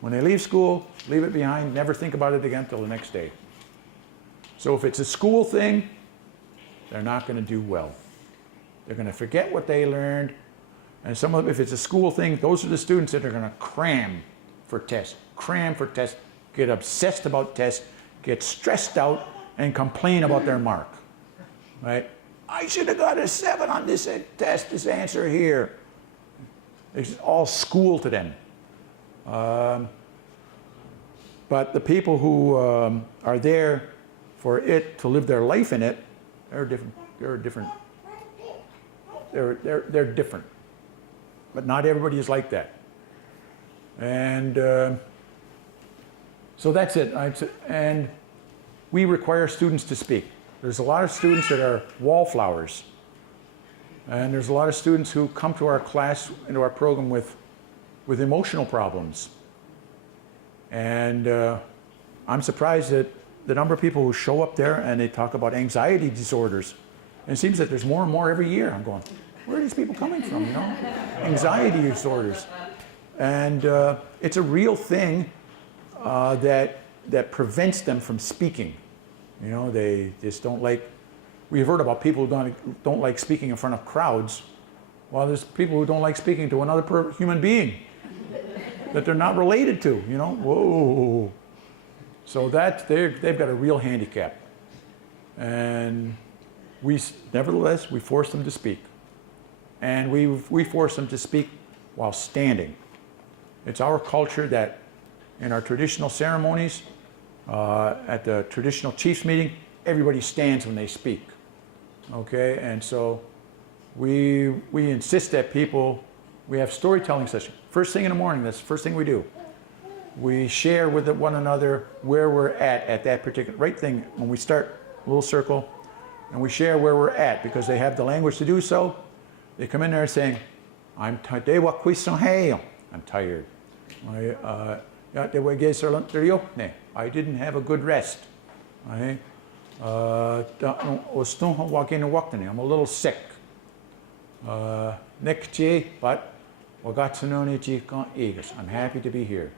When they leave school, leave it behind, never think about it again till the next day. So if it's a school thing, they're not going to do well. They're going to forget what they learned. And some of, if it's a school thing, those are the students that are going to cram for tests, get obsessed about tests, get stressed out, and complain about their mark, right? I should have got a 7 on this test, this answer here. It's all school to them. But the people who are there for it to live their life in it, they're different. They're different. But not everybody is like that. And so that's it. And we require students to speak. There's a lot of students that are wallflowers. And there's a lot of students who come to our class, into our program with emotional problems. And I'm surprised at the number of people who show up there and they talk about anxiety disorders. And it seems that there's more and more every year. I'm going, where are these people coming from, you know? Anxiety disorders. And it's a real thing that prevents them from speaking. You know, they just don't like, we've heard about people who don't like speaking in front of crowds. Well, there's people who don't like speaking to another human being that they're not related to, you know? Whoa. So they've got a real handicap. And nevertheless, we force them to speak. And we force them to speak while standing. It's our culture that in our traditional ceremonies, at the traditional chiefs meeting, everybody stands when they speak. Okay, and so we insist that we have storytelling sessions. First thing in the morning, that's the first thing we do. We share with one another where we're at that particular, right thing, when we start a little circle, and we share where we're at because they have the language to do so. They come in there saying, I'm tired. I didn't have a good rest. I'm a little sick. But I'm happy to be here.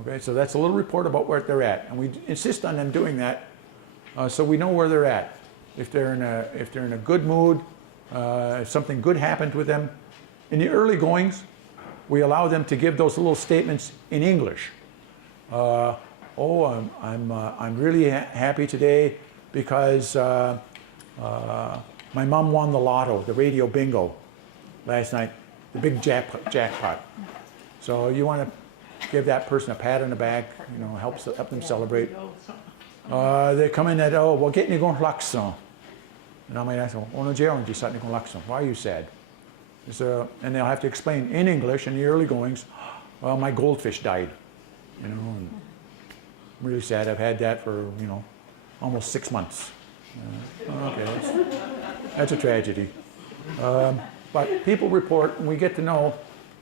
Okay, so that's a little report about where they're at, and we insist on them doing that, so we know where they're at. If they're in a good mood, if something good happened with them, in the early goings, we allow them to give those little statements in English. I'm really happy today because my mom won the lotto, the radio bingo, last night, the big jackpot. So you want to give that person a pat on the back, you know, help them celebrate. They come in at, we're getting you going lakson. And I might ask them, why are you sad? And they'll have to explain in English in the early goings, well, my goldfish died. You know, and I'm really sad. I've had that for, you know, almost 6 months. Okay, that's a tragedy. But people report, and we get to know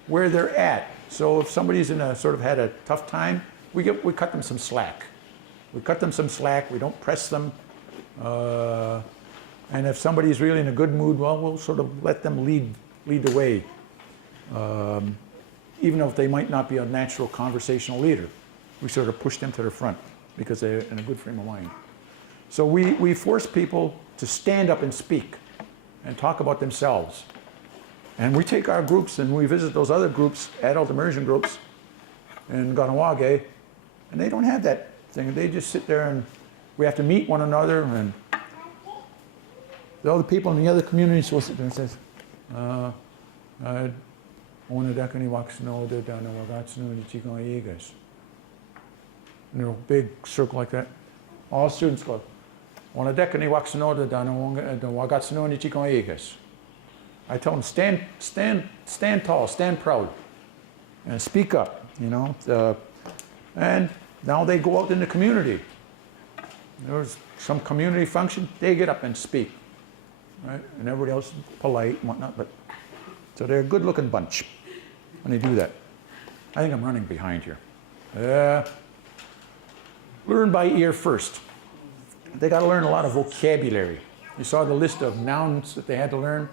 where they're at. So if somebody's sort of had a tough time, we cut them some slack. We don't press them. And if somebody's really in a good mood, well, we'll sort of let them lead the way. Even if they might not be a natural conversational leader, we sort of push them to the front because they're in a good frame of mind. So we force people to stand up and speak and talk about themselves. And we take our groups and we visit those other groups, adult immersion groups in Ganawage, and they don't have that thing. They just sit there and we have to meet one another, and the other people in the other communities will sit there and says, you know, big circle like that. All students go, I tell them, stand tall, stand proud, and speak up, you know. And now they go out in the community. There's some community function, they get up and speak, right? And everybody else is polite and whatnot, but so they're a good-looking bunch when they do that. I think I'm running behind here. Learn by ear first. They got to learn a lot of vocabulary. You saw the list of nouns that they had to learn.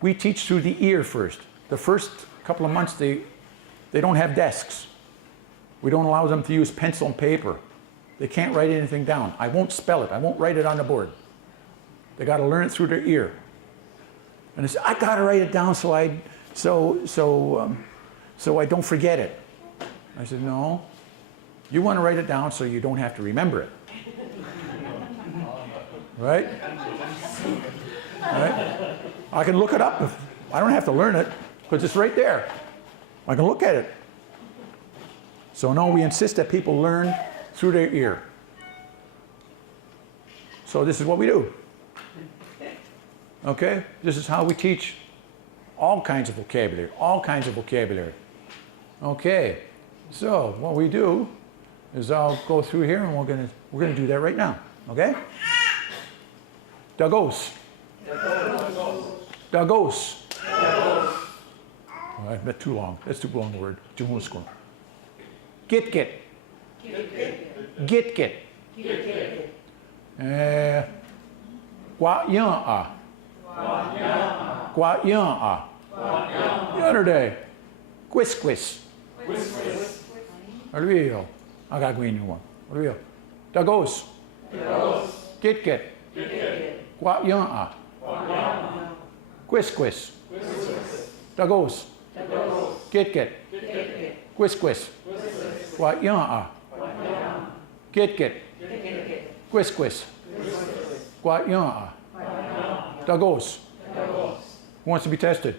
We teach through the ear first. The first couple of months, they don't have desks. We don't allow them to use pencil and paper. They can't write anything down. I won't spell it. I won't write it on the board. They got to learn it through their ear. And they say, I gotta write it down so I don't forget it. I said, no, you want to write it down so you don't have to remember it. Right? Right? I can look it up. I don't have to learn it because it's right there. I can look at it. So no, we insist that people learn through their ear. So this is what we do. Okay? This is how we teach all kinds of vocabulary, all kinds of vocabulary. Okay, so what we do is I'll go through here and we're gonna do that right now. Okay? Dagos. Dagos. Oh, that's too long. That's too long a word. Git. Gwa yan Yesterday. Quis. Olvio. Agagwin one. Olvio. Dagos. Git. Gwa yan Quis. Dagos. Git. Quis. Gwa yan Git. Quis. Gwa yan Dagos. Who wants to be tested?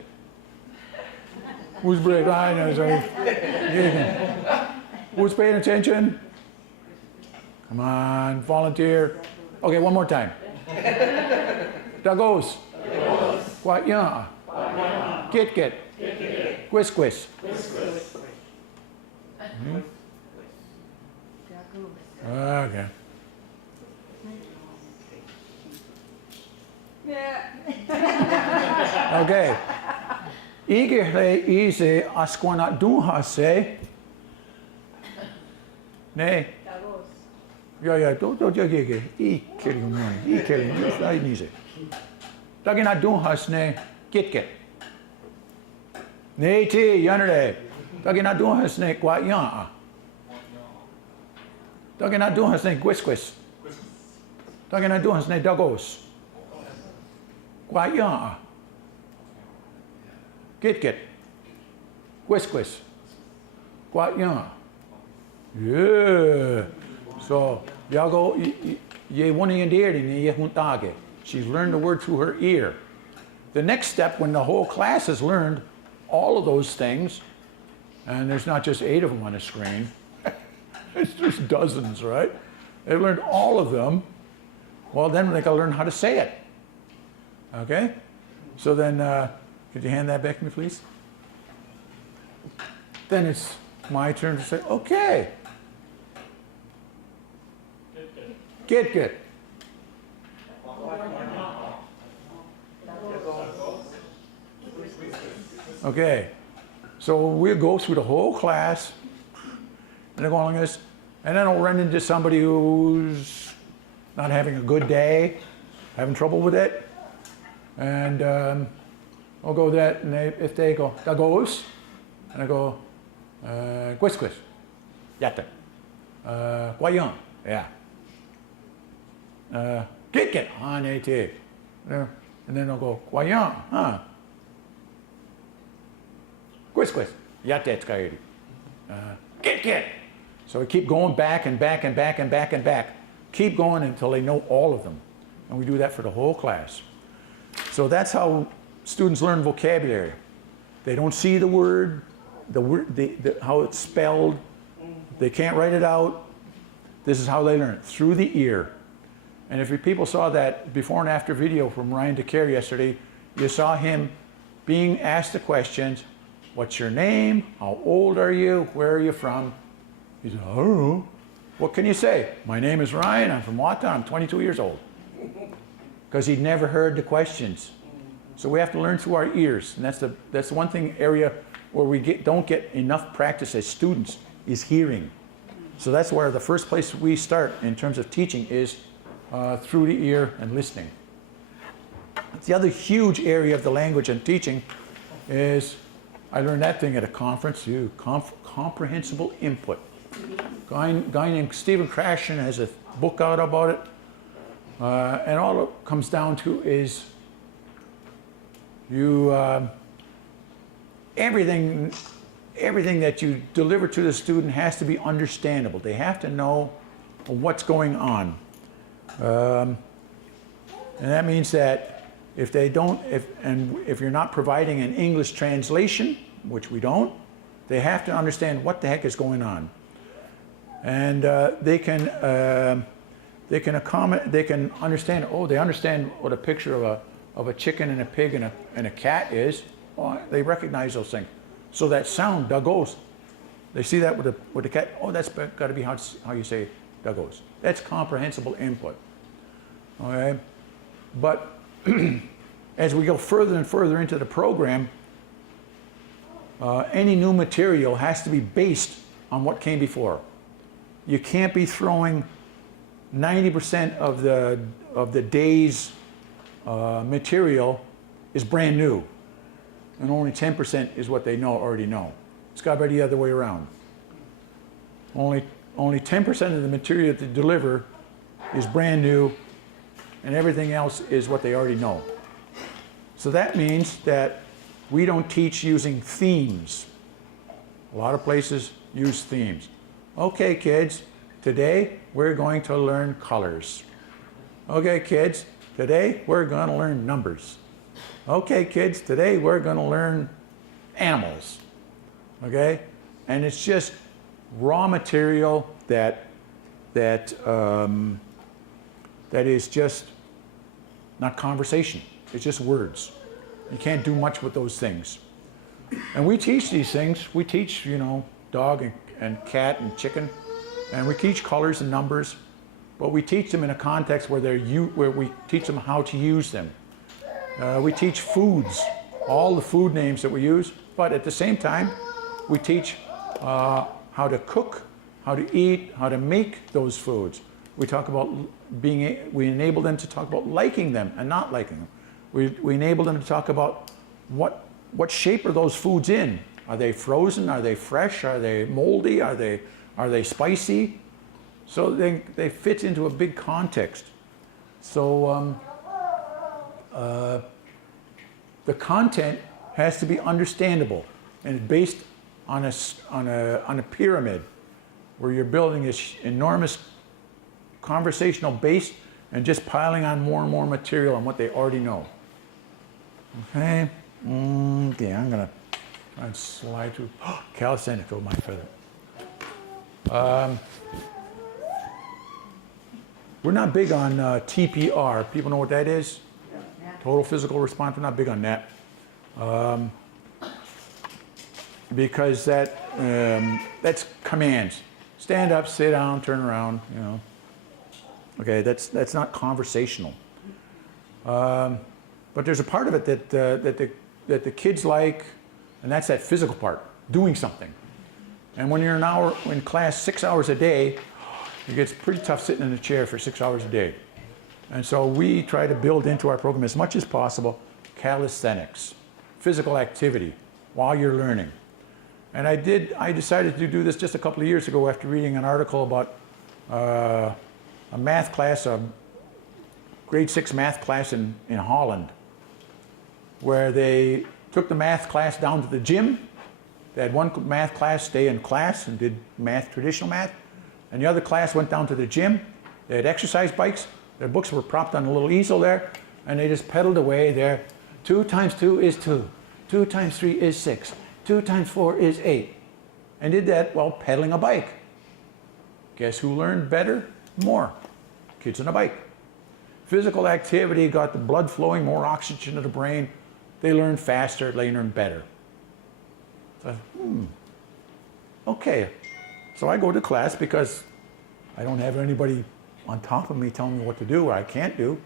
Who's brave? I know, sorry. Who's paying attention? Come on, volunteer. Okay, one more time. Dagos. Gwa yan Git. Quis. Okay. Okay. Igere ise askwana dunhase. Nee. Ja, don't gege. I killing. I need it. Dagina dunhas ne git. Nee ti yanere. Dagina dunhas ne kwa yan. Dagina dunhas ne quis. Dagina dunhas ne dagos. Kwa yan. Git. Quis. Kwa yan. Yeah. So, yago ye woni inderi ni ye huntage. She's learned the word through her ear. The next step, when the whole class has learned all of those things, and there's not just 8 of them on the screen, it's just dozens, right? They've learned all of them. Well, then they got to learn how to say it. Okay? So then, could you hand that back to me, please? Then it's my turn to say, okay. Git. Okay. So we'll go through the whole class, and they're going along this, and then I'll run into somebody who's not having a good day, having trouble with it, and I'll go that, and if they go, dagos, and I go, quis, yatta, guayan, yeah, git, anete, and then I'll go, guayan, huh, quis, yatta, tskairi, git. So we keep going back and back. Keep going until they know all of them. And we do that for the whole class. So that's how students learn vocabulary. They don't see the word, how it's spelled. They can't write it out. This is how they learn it, through the ear. And if you people saw that before and after video from Owennatekha yesterday, you saw him being asked the questions, what's your name? How old are you? Where are you from? He said, I don't know. What can you say? My name is Ryan, I'm from Wata, I'm 22 years old. Because he'd never heard the questions. So we have to learn through our ears. And that's the one thing area where we don't get enough practice as students is hearing. So that's where the first place we start in terms of teaching is through the ear and listening. The other huge area of the language and teaching is, I learned that thing at a conference, comprehensible input. Guy named Stephen Krashen has a book out about it. And all it comes down to is You, everything that you deliver to the student has to be understandable. They have to know what's going on. And that means that if you're not providing an English translation, which we don't, they have to understand what the heck is going on. And they can understand. Oh, they understand what a picture of a chicken and a pig and a cat is. Oh, they recognize those things. So that sound, duggos, they see that with the cat. Oh, that's got to be how you say duggos. That's comprehensible input. Okay, but as we go further and further into the program, any new material has to be based on what came before. You can't be throwing 90% of the day's material is brand new, and only 10% is what they already know. It's got to be the other way around. Only 10% of the material that they deliver is brand new, and everything else is what they already know. So that means that we don't teach using themes. A lot of places use themes. Okay, kids, today we're going to learn colors. Okay, kids, today we're going to learn numbers. Okay, kids, today we're going to learn animals. Okay? And it's just raw material that is just not conversation. It's just words. You can't do much with those things. And we teach these things. We teach, dog and cat and chicken. And we teach colors and numbers. But we teach them in a context where we teach them how to use them. We teach foods, all the food names that we use. But at the same time, we teach how to cook, how to eat, how to make those foods. We talk about we enable them to talk about liking them and not liking them. We enable them to talk about what shape are those foods in? Are they frozen? Are they fresh? Are they moldy? Are they spicy? So they fit into a big context. So the content has to be understandable and based on a pyramid where you're building this enormous conversational base and just piling on more and more material on what they already know. Okay? Okay, I'm going to try and slide through. Calisthenics, oh my feather. We're not big on TPR. People know what that is? Total physical response. We're not big on that. Because that's commands. Stand up, sit down, turn around, Okay, that's not conversational. But there's a part of it that the kids like, and that's that physical part, doing something. And when you're in class 6 hours a day, it gets pretty tough sitting in a chair for 6 hours a day. And so we try to build into our program as much as possible calisthenics, physical activity while you're learning. And I decided to do this just a couple of years ago after reading an article about a math class, a grade 6 math class in Holland, where they took the math class down to the gym. They had one math class stay in class and did math, traditional math, and the other class went down to the gym. They had exercise bikes. Their books were propped on a little easel there, and they just pedaled away there. 2 times 2 is 2. 2 times 3 is 6. 2 times 4 is 8. And did that while pedaling a bike. Guess who learned better? More. Kids on a bike. Physical activity got the blood flowing, more oxygen to the brain. They learn faster, they learn better. So, okay. So I go to class because I don't have anybody on top of me telling me what to do or I can't do.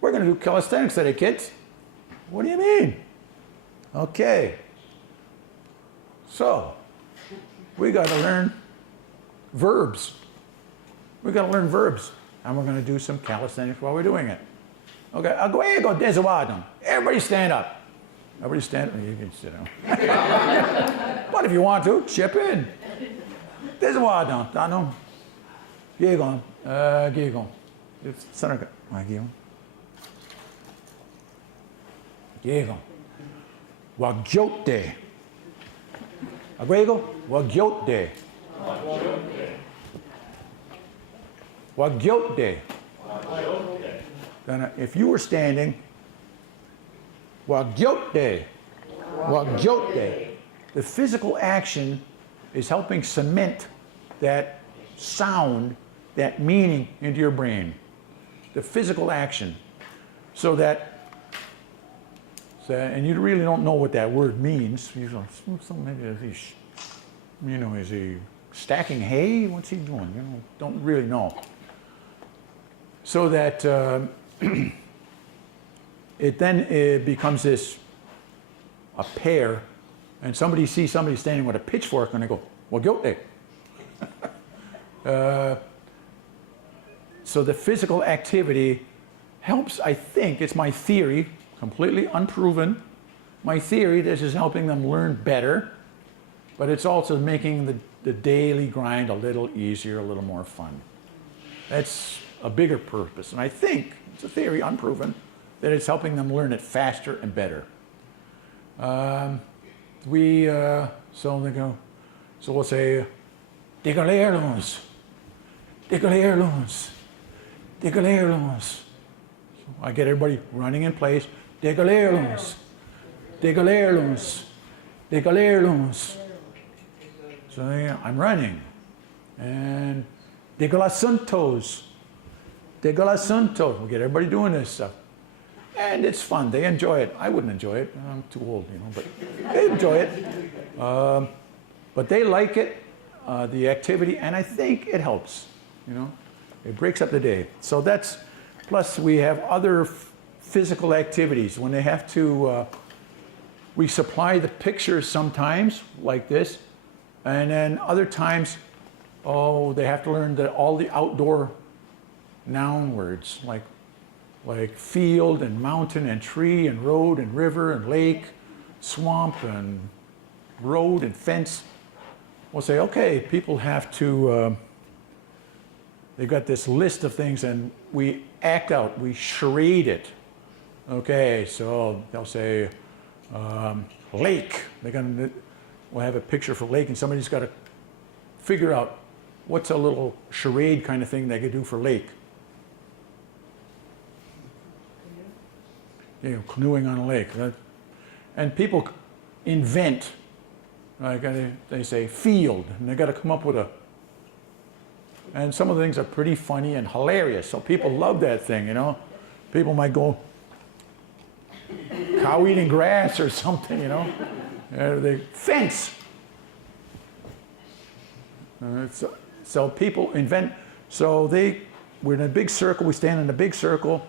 We're going to do calisthenics today, kids. What do you mean? Okay. So, we got to learn verbs. We got to learn verbs. And we're going to do some calisthenics while we're doing it. Okay, aguego desawado. Everybody stand up. Everybody stand up. You can sit down. But if you want to, chip in. Desawado. Dano. Gigon. Gigon. It's Seneca. Gigon. Gigon. Wagyote. Agwego? Wagyote. Wagyote. Then if you were standing, wagyote. Wagyote. The physical action is helping cement that sound, that meaning into your brain. The physical action. So that, and you really don't know what that word means. You know, maybe is he stacking hay? What's he doing? You know, don't really know. So that it becomes this, a pair, and somebody sees somebody standing with a pitchfork and they go, well, go there. So the physical activity helps, I think, it's my theory, completely unproven, my theory, this is helping them learn better, but it's also making the daily grind a little easier, a little more fun. That's a bigger purpose, and I think, it's a theory, unproven, that it's helping them learn it faster and better. So they go, so we'll say, Degalerlons, Degalerlons, Degalerlons. I get everybody running in place. Degalerlons, Degalerlons, Degalerlons. So I'm running. And Degalasuntos, Degalasuntos. We get everybody doing this stuff. And it's fun. They enjoy it. I wouldn't enjoy it. I'm too old, you know, but they enjoy it. But they like it, the activity, and I think it helps, you know. It breaks up the day. So that's, plus we have other physical activities. When they have to, we supply the pictures sometimes, like this, and then other times, they have to learn all the outdoor noun words, like field and mountain and tree and road and river and lake, swamp and road and fence. We'll say, okay, people have to, they've got this list of things and we act out, we charade it. Okay, so they'll say, lake. We'll have a picture for lake and somebody's got to figure out what's a little charade kind of thing they could do for lake. You know, canoeing on a lake. And people invent, like they say field, and they got to come up with and some of the things are pretty funny and hilarious, so people love that thing, you know. People might go, cow eating grass or something, you know. They fence. So people invent, so we're in a big circle, we stand in a big circle,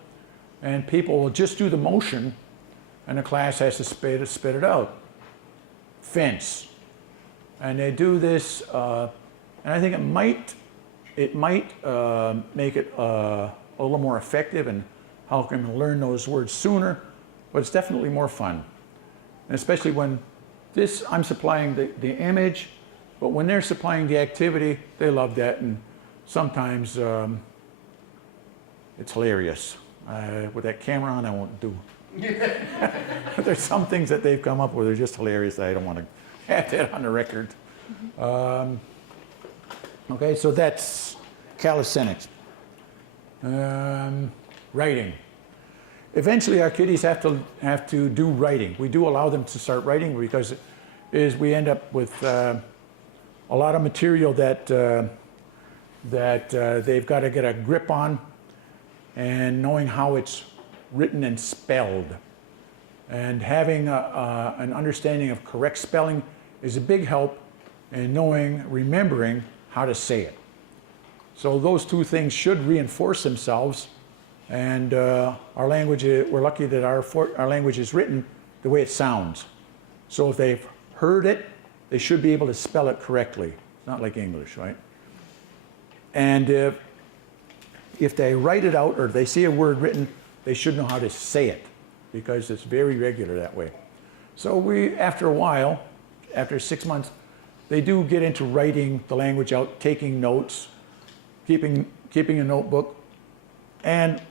and people will just do the motion, and the class has to spit it out. Fence. And they do this, and I think it might make it a little more effective and help them learn those words sooner, but it's definitely more fun. And especially when I'm supplying the image, but when they're supplying the activity, they love that, and sometimes it's hilarious. With that camera on, I won't do. There's some things that they've come up with that are just hilarious that I don't want to have that on the record. Okay, so that's calisthenics. Writing. Eventually, our kiddies have to do writing. We do allow them to start writing because we end up with a lot of material that they've got to get a grip on, and knowing how it's written and spelled. And having an understanding of correct spelling is a big help in remembering how to say it. So those two things should reinforce themselves, and our language, we're lucky that our language is written the way it sounds. So if they've heard it, they should be able to spell it correctly. It's not like English, right? And if they write it out or they see a word written, they should know how to say it because it's very regular that way. So after a while, after 6 months, they do get into writing the language out, taking notes, keeping a notebook, and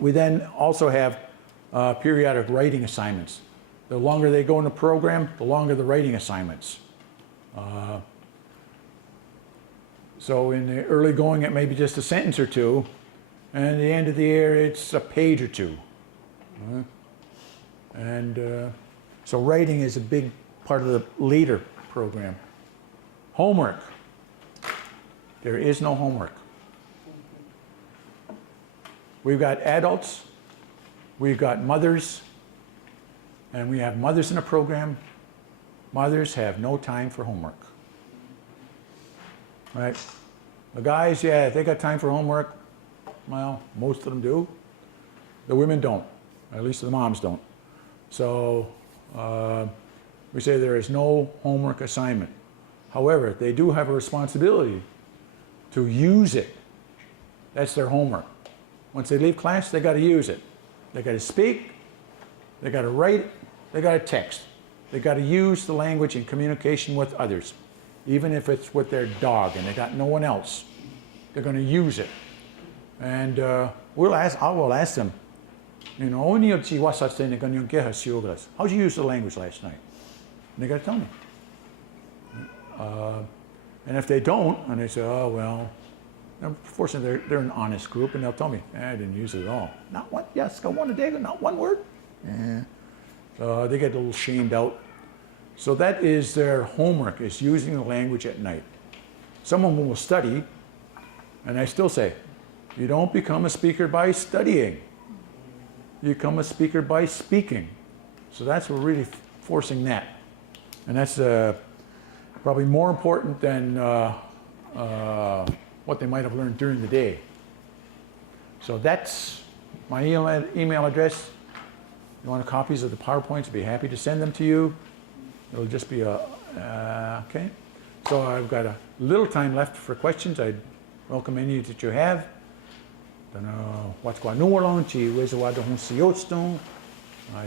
we then also have periodic writing assignments. The longer they go in the program, the longer the writing assignments. So in the early going, it may be just a sentence or two, and at the end of the year, it's a page or two. And so writing is a big part of the leader program. Homework. There is no homework. We've got adults, we've got mothers, and we have mothers in the program. Mothers have no time for homework. Right? The guys, yeah, they got time for homework. Well, most of them do. The women don't. At least the moms don't. So we say there is no homework assignment. However, they do have a responsibility to use it. That's their homework. Once they leave class, they got to use it. They got to speak, they got to write, they got to text. They got to use the language in communication with others, even if it's with their dog and they got no one else. They're going to use it. And I will ask them, you know, how'd you use the language last night? And they got to tell me. And if they don't, and they say, oh, well, fortunately, they're an honest group, and they'll tell me, I didn't use it at all. Not one, yes, got one a day, not one word. Yeah. They get a little shamed out. So that is their homework, is using the language at night. Some of them will study, and I still say, you don't become a speaker by studying. You become a speaker by speaking. So that's what we're really forcing that. And that's probably more important than what they might have learned during the day. So that's my email address. You want copies of the PowerPoints, I'd be happy to send them to you. It'll just be okay. So I've got a little time left for questions. I'd welcome any that you have. I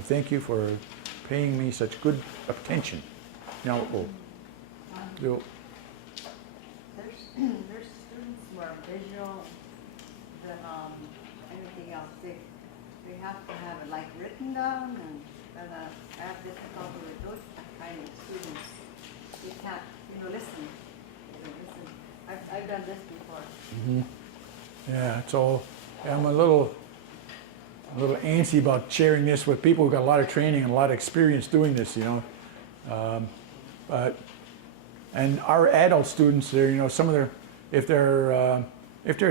thank you for paying me such good attention. Now, There's students who are visual than anything else. They have to have it like written down, and I have difficulty with those kind of students. You can't, listen. I've done this before. Mm-hmm. Yeah, so I'm a little antsy about sharing this with people who've got a lot of training and a lot of experience doing this, and our adult students, some of their, if they're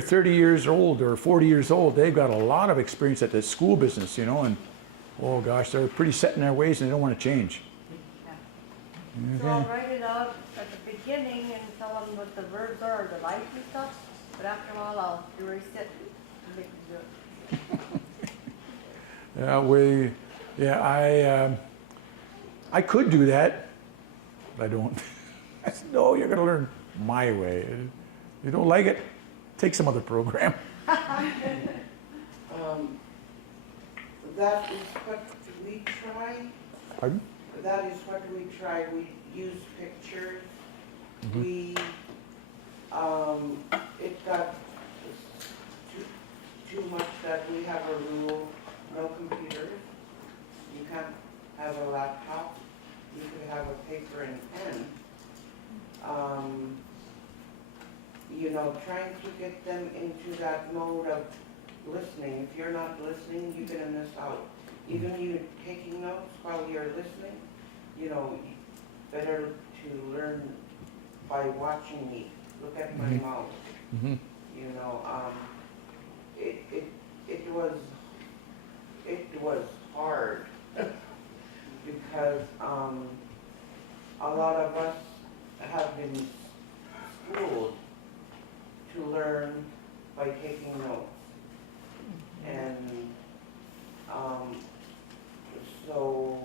30 years old or 40 years old, they've got a lot of experience at the school business, and oh gosh, they're pretty set in their ways and they don't want to change. Yeah. So I'll write it out at the beginning and tell them what the verbs are, or the life and stuff, but after a while I'll erase it and make them do it. I could do that, but I don't. I said, no, you're going to learn my way. If you don't like it, take some other program. That is what we try. Pardon? That is what we try. We use pictures. Mm-hmm. We, it got too much that we have a rule, no computers. You can't have a laptop. You could have a paper and pen. Trying to get them into that mode of listening. If you're not listening, you're going to miss out. Even you taking notes while you're listening, better to learn by watching me. Look at my mouth. Mm-hmm. It was hard because a lot of us have been schooled to learn by taking notes. And so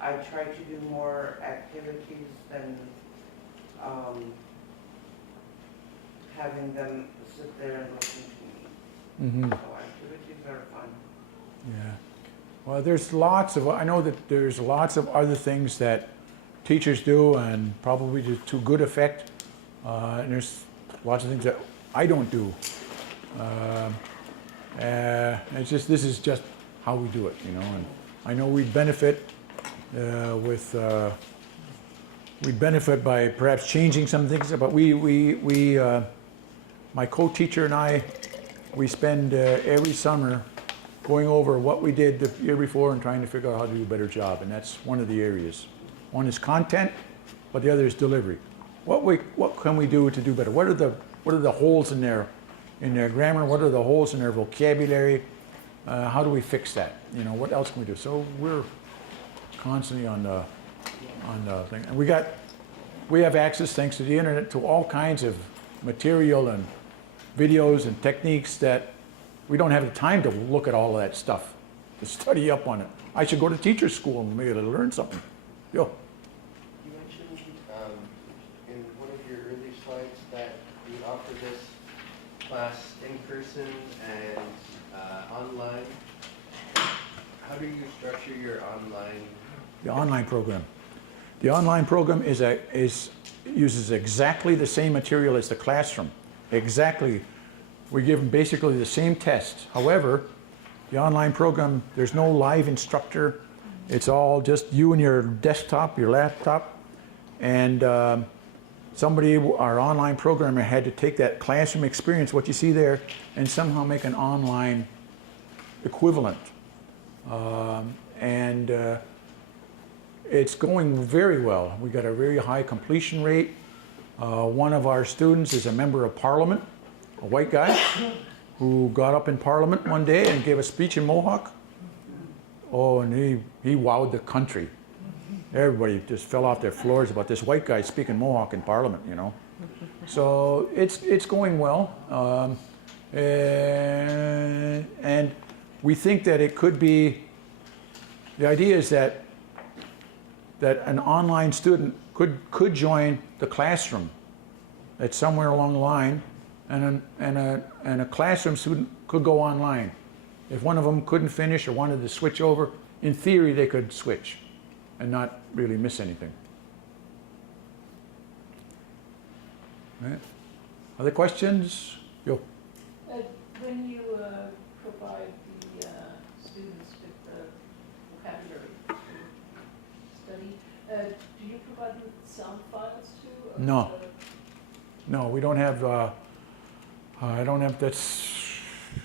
I try to do more activities than having them sit there and listen to me. Mm-hmm. So activities are fun. Yeah. Well, I know that there's lots of other things that teachers do and probably to good effect. And there's lots of things that I don't do. This is just how we do it, and I know we'd benefit we benefit by perhaps changing some things, but my co-teacher and I, we spend every summer going over what we did the year before and trying to figure out how to do a better job, and that's one of the areas. One is content, but the other is delivery. What can we do to do better? What are the holes in their grammar? What are the holes in their vocabulary? How do we fix that? You know, what else can we do? So we're constantly on the thing, and we have access, thanks to the internet, to all kinds of material and videos and techniques that we don't have the time to look at all of that stuff, to study up on it. I should go to teacher's school and maybe learn something. Yo. You mentioned in one of your early slides that you offer this class in person and online. How do you structure your online? The online program. The online program uses exactly the same material as the classroom. Exactly. We give them basically the same tests. However, the online program, there's no live instructor. It's all just you and your desktop, your laptop, and our online programmer had to take that classroom experience, what you see there, and somehow make an online equivalent. It's going very well. We got a very high completion rate. One of our students is a member of parliament, a white guy, who got up in parliament one day and gave a speech in Mohawk. Oh, and he wowed the country. Everybody just fell off their floors about this white guy speaking Mohawk in parliament, you know. So it's going well. And we think that it could be, the idea is that an online student could join the classroom at somewhere along the line, and a classroom student could go online. If one of them couldn't finish or wanted to switch over, in theory they could switch and not really miss anything. Right. Other questions? Yo. When you provide the students with vocabulary to study, do you provide them sound files too? No. No, we don't have, I don't have,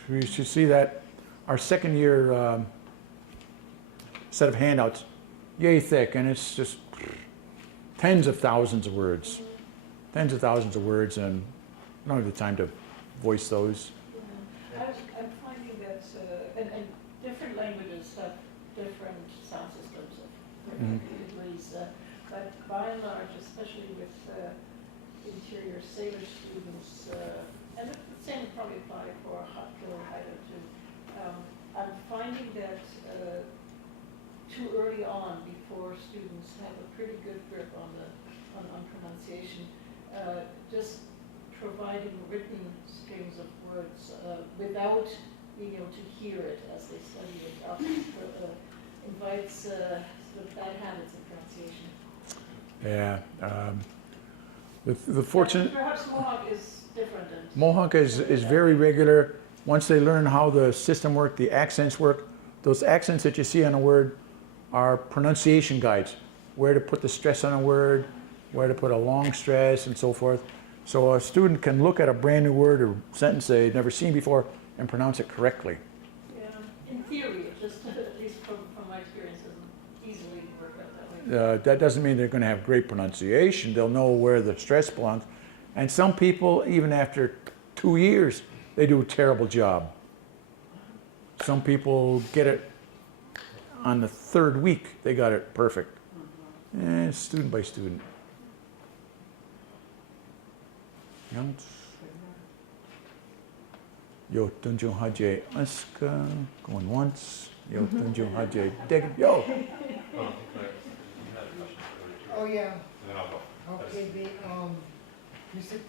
we should see that our second year set of handouts, yay thick, and it's just tens of thousands of words. Tens of thousands of words, and I don't have the time to voice those. Yeah. I'm finding that, and different languages have different sound systems of vocabularies, but by and large, especially with interior Salish students, and the same would probably apply for Hatko or Haida too, I'm finding that too early on, before students have a pretty good grip on pronunciation, just providing written strings of words without being able to hear it as they study it often invites sort of bad habits of pronunciation. Yeah. The fortunate... Perhaps Mohawk is different. Mohawk is very regular. Once they learn how the system works, the accents work, those accents that you see on a word are pronunciation guides. Where to put the stress on a word, where to put a long stress, and so forth. So a student can look at a brand new word or sentence they've never seen before and pronounce it correctly. Yeah, in theory, it just, at least from my experience, doesn't easily work out that way. That doesn't mean they're going to have great pronunciation. They'll know where the stress belongs. And some people, even after 2 years, they do a terrible job. Some people get it on the third week, they got it perfect. Student by student. Yo tunjung haje aska, going once. Yo tunjung haje deg. Yo. Oh, yeah. And then I'll go. Okay, you said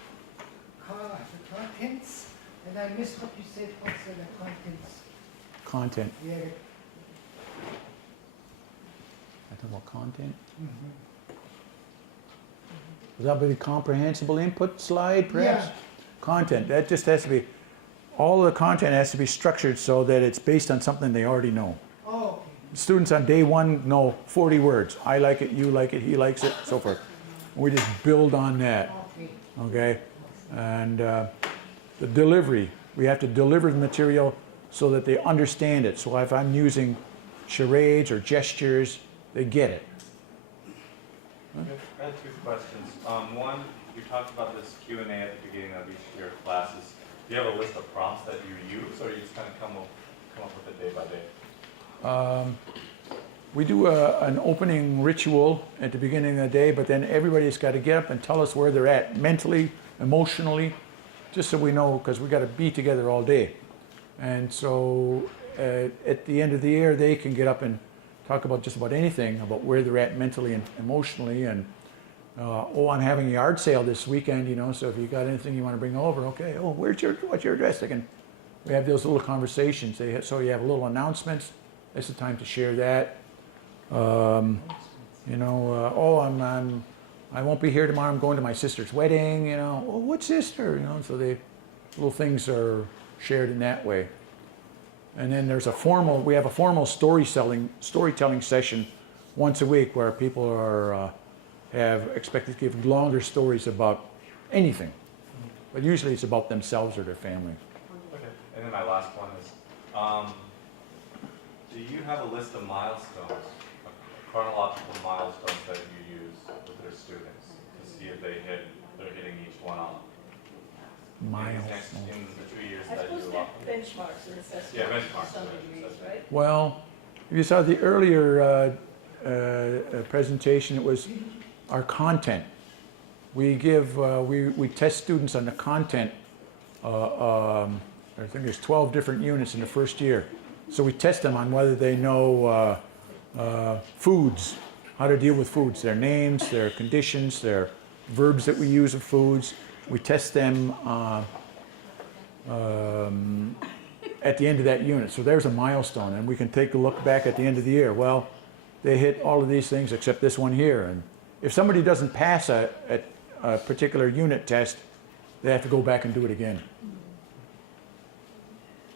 the contents, and I missed what you said also, the contents. Content. Yeah. I talk about content. Mm-hmm. Would that be the comprehensible input slide, perhaps? Yeah. Content. That just has to be, all of the content has to be structured so that it's based on something they already know. Oh, Students on day one know 40 words. I like it, you like it, he likes it, so forth. We just build on that, okay? And the delivery, we have to deliver the material so that they understand it. So if I'm using charades or gestures, they get it. I have two questions. One, you talked about this Q&A at the beginning of each of your classes. Do you have a list of prompts that you use, or you just kind of come up with it day by day? We do an opening ritual at the beginning of the day, but then everybody's got to get up and tell us where they're at mentally, emotionally, just so we know, because we got to be together all day. And so at the end of the year, they can get up and talk about just about anything, about where they're at mentally and emotionally. And oh, I'm having a yard sale this weekend, you know, so if you got anything you want to bring over, okay. Oh, what's your address? We have those little conversations. So you have little announcements. That's the time to share that. You know, oh, I won't be here tomorrow. I'm going to my sister's wedding. You know, oh, what sister? You know, so little things are shared in that way. And then we have a formal storytelling session once a week where people are have expected to give longer stories about anything, but usually it's about themselves or their family. Okay. And then my last one is, do you have a list of milestones, chronological milestones that you use with their students to see if they're hitting each one on? In the 2 years I that suppose you they're offer? benchmarks or assessments. Yeah, benchmarks, To some yeah, degrees, assessments. right? Well, if you saw the earlier presentation, it was our content. We test students on the content. I think there's 12 different units in the first year. So we test them on whether they know foods, how to deal with foods, their names, their conditions, their verbs that we use of foods. We test them at the end of that unit. So there's a milestone, and we can take a look back at the end of the year. Well, they hit all of these things except this one here. And if somebody doesn't pass a particular unit test, they have to go back and do it again.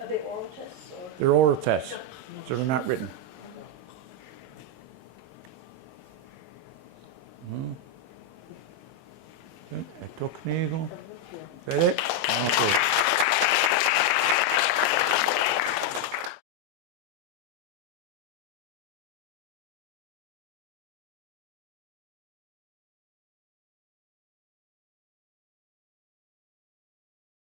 Are they oral tests or? They're oral tests, so they're not written. Good. Is that it? Okay.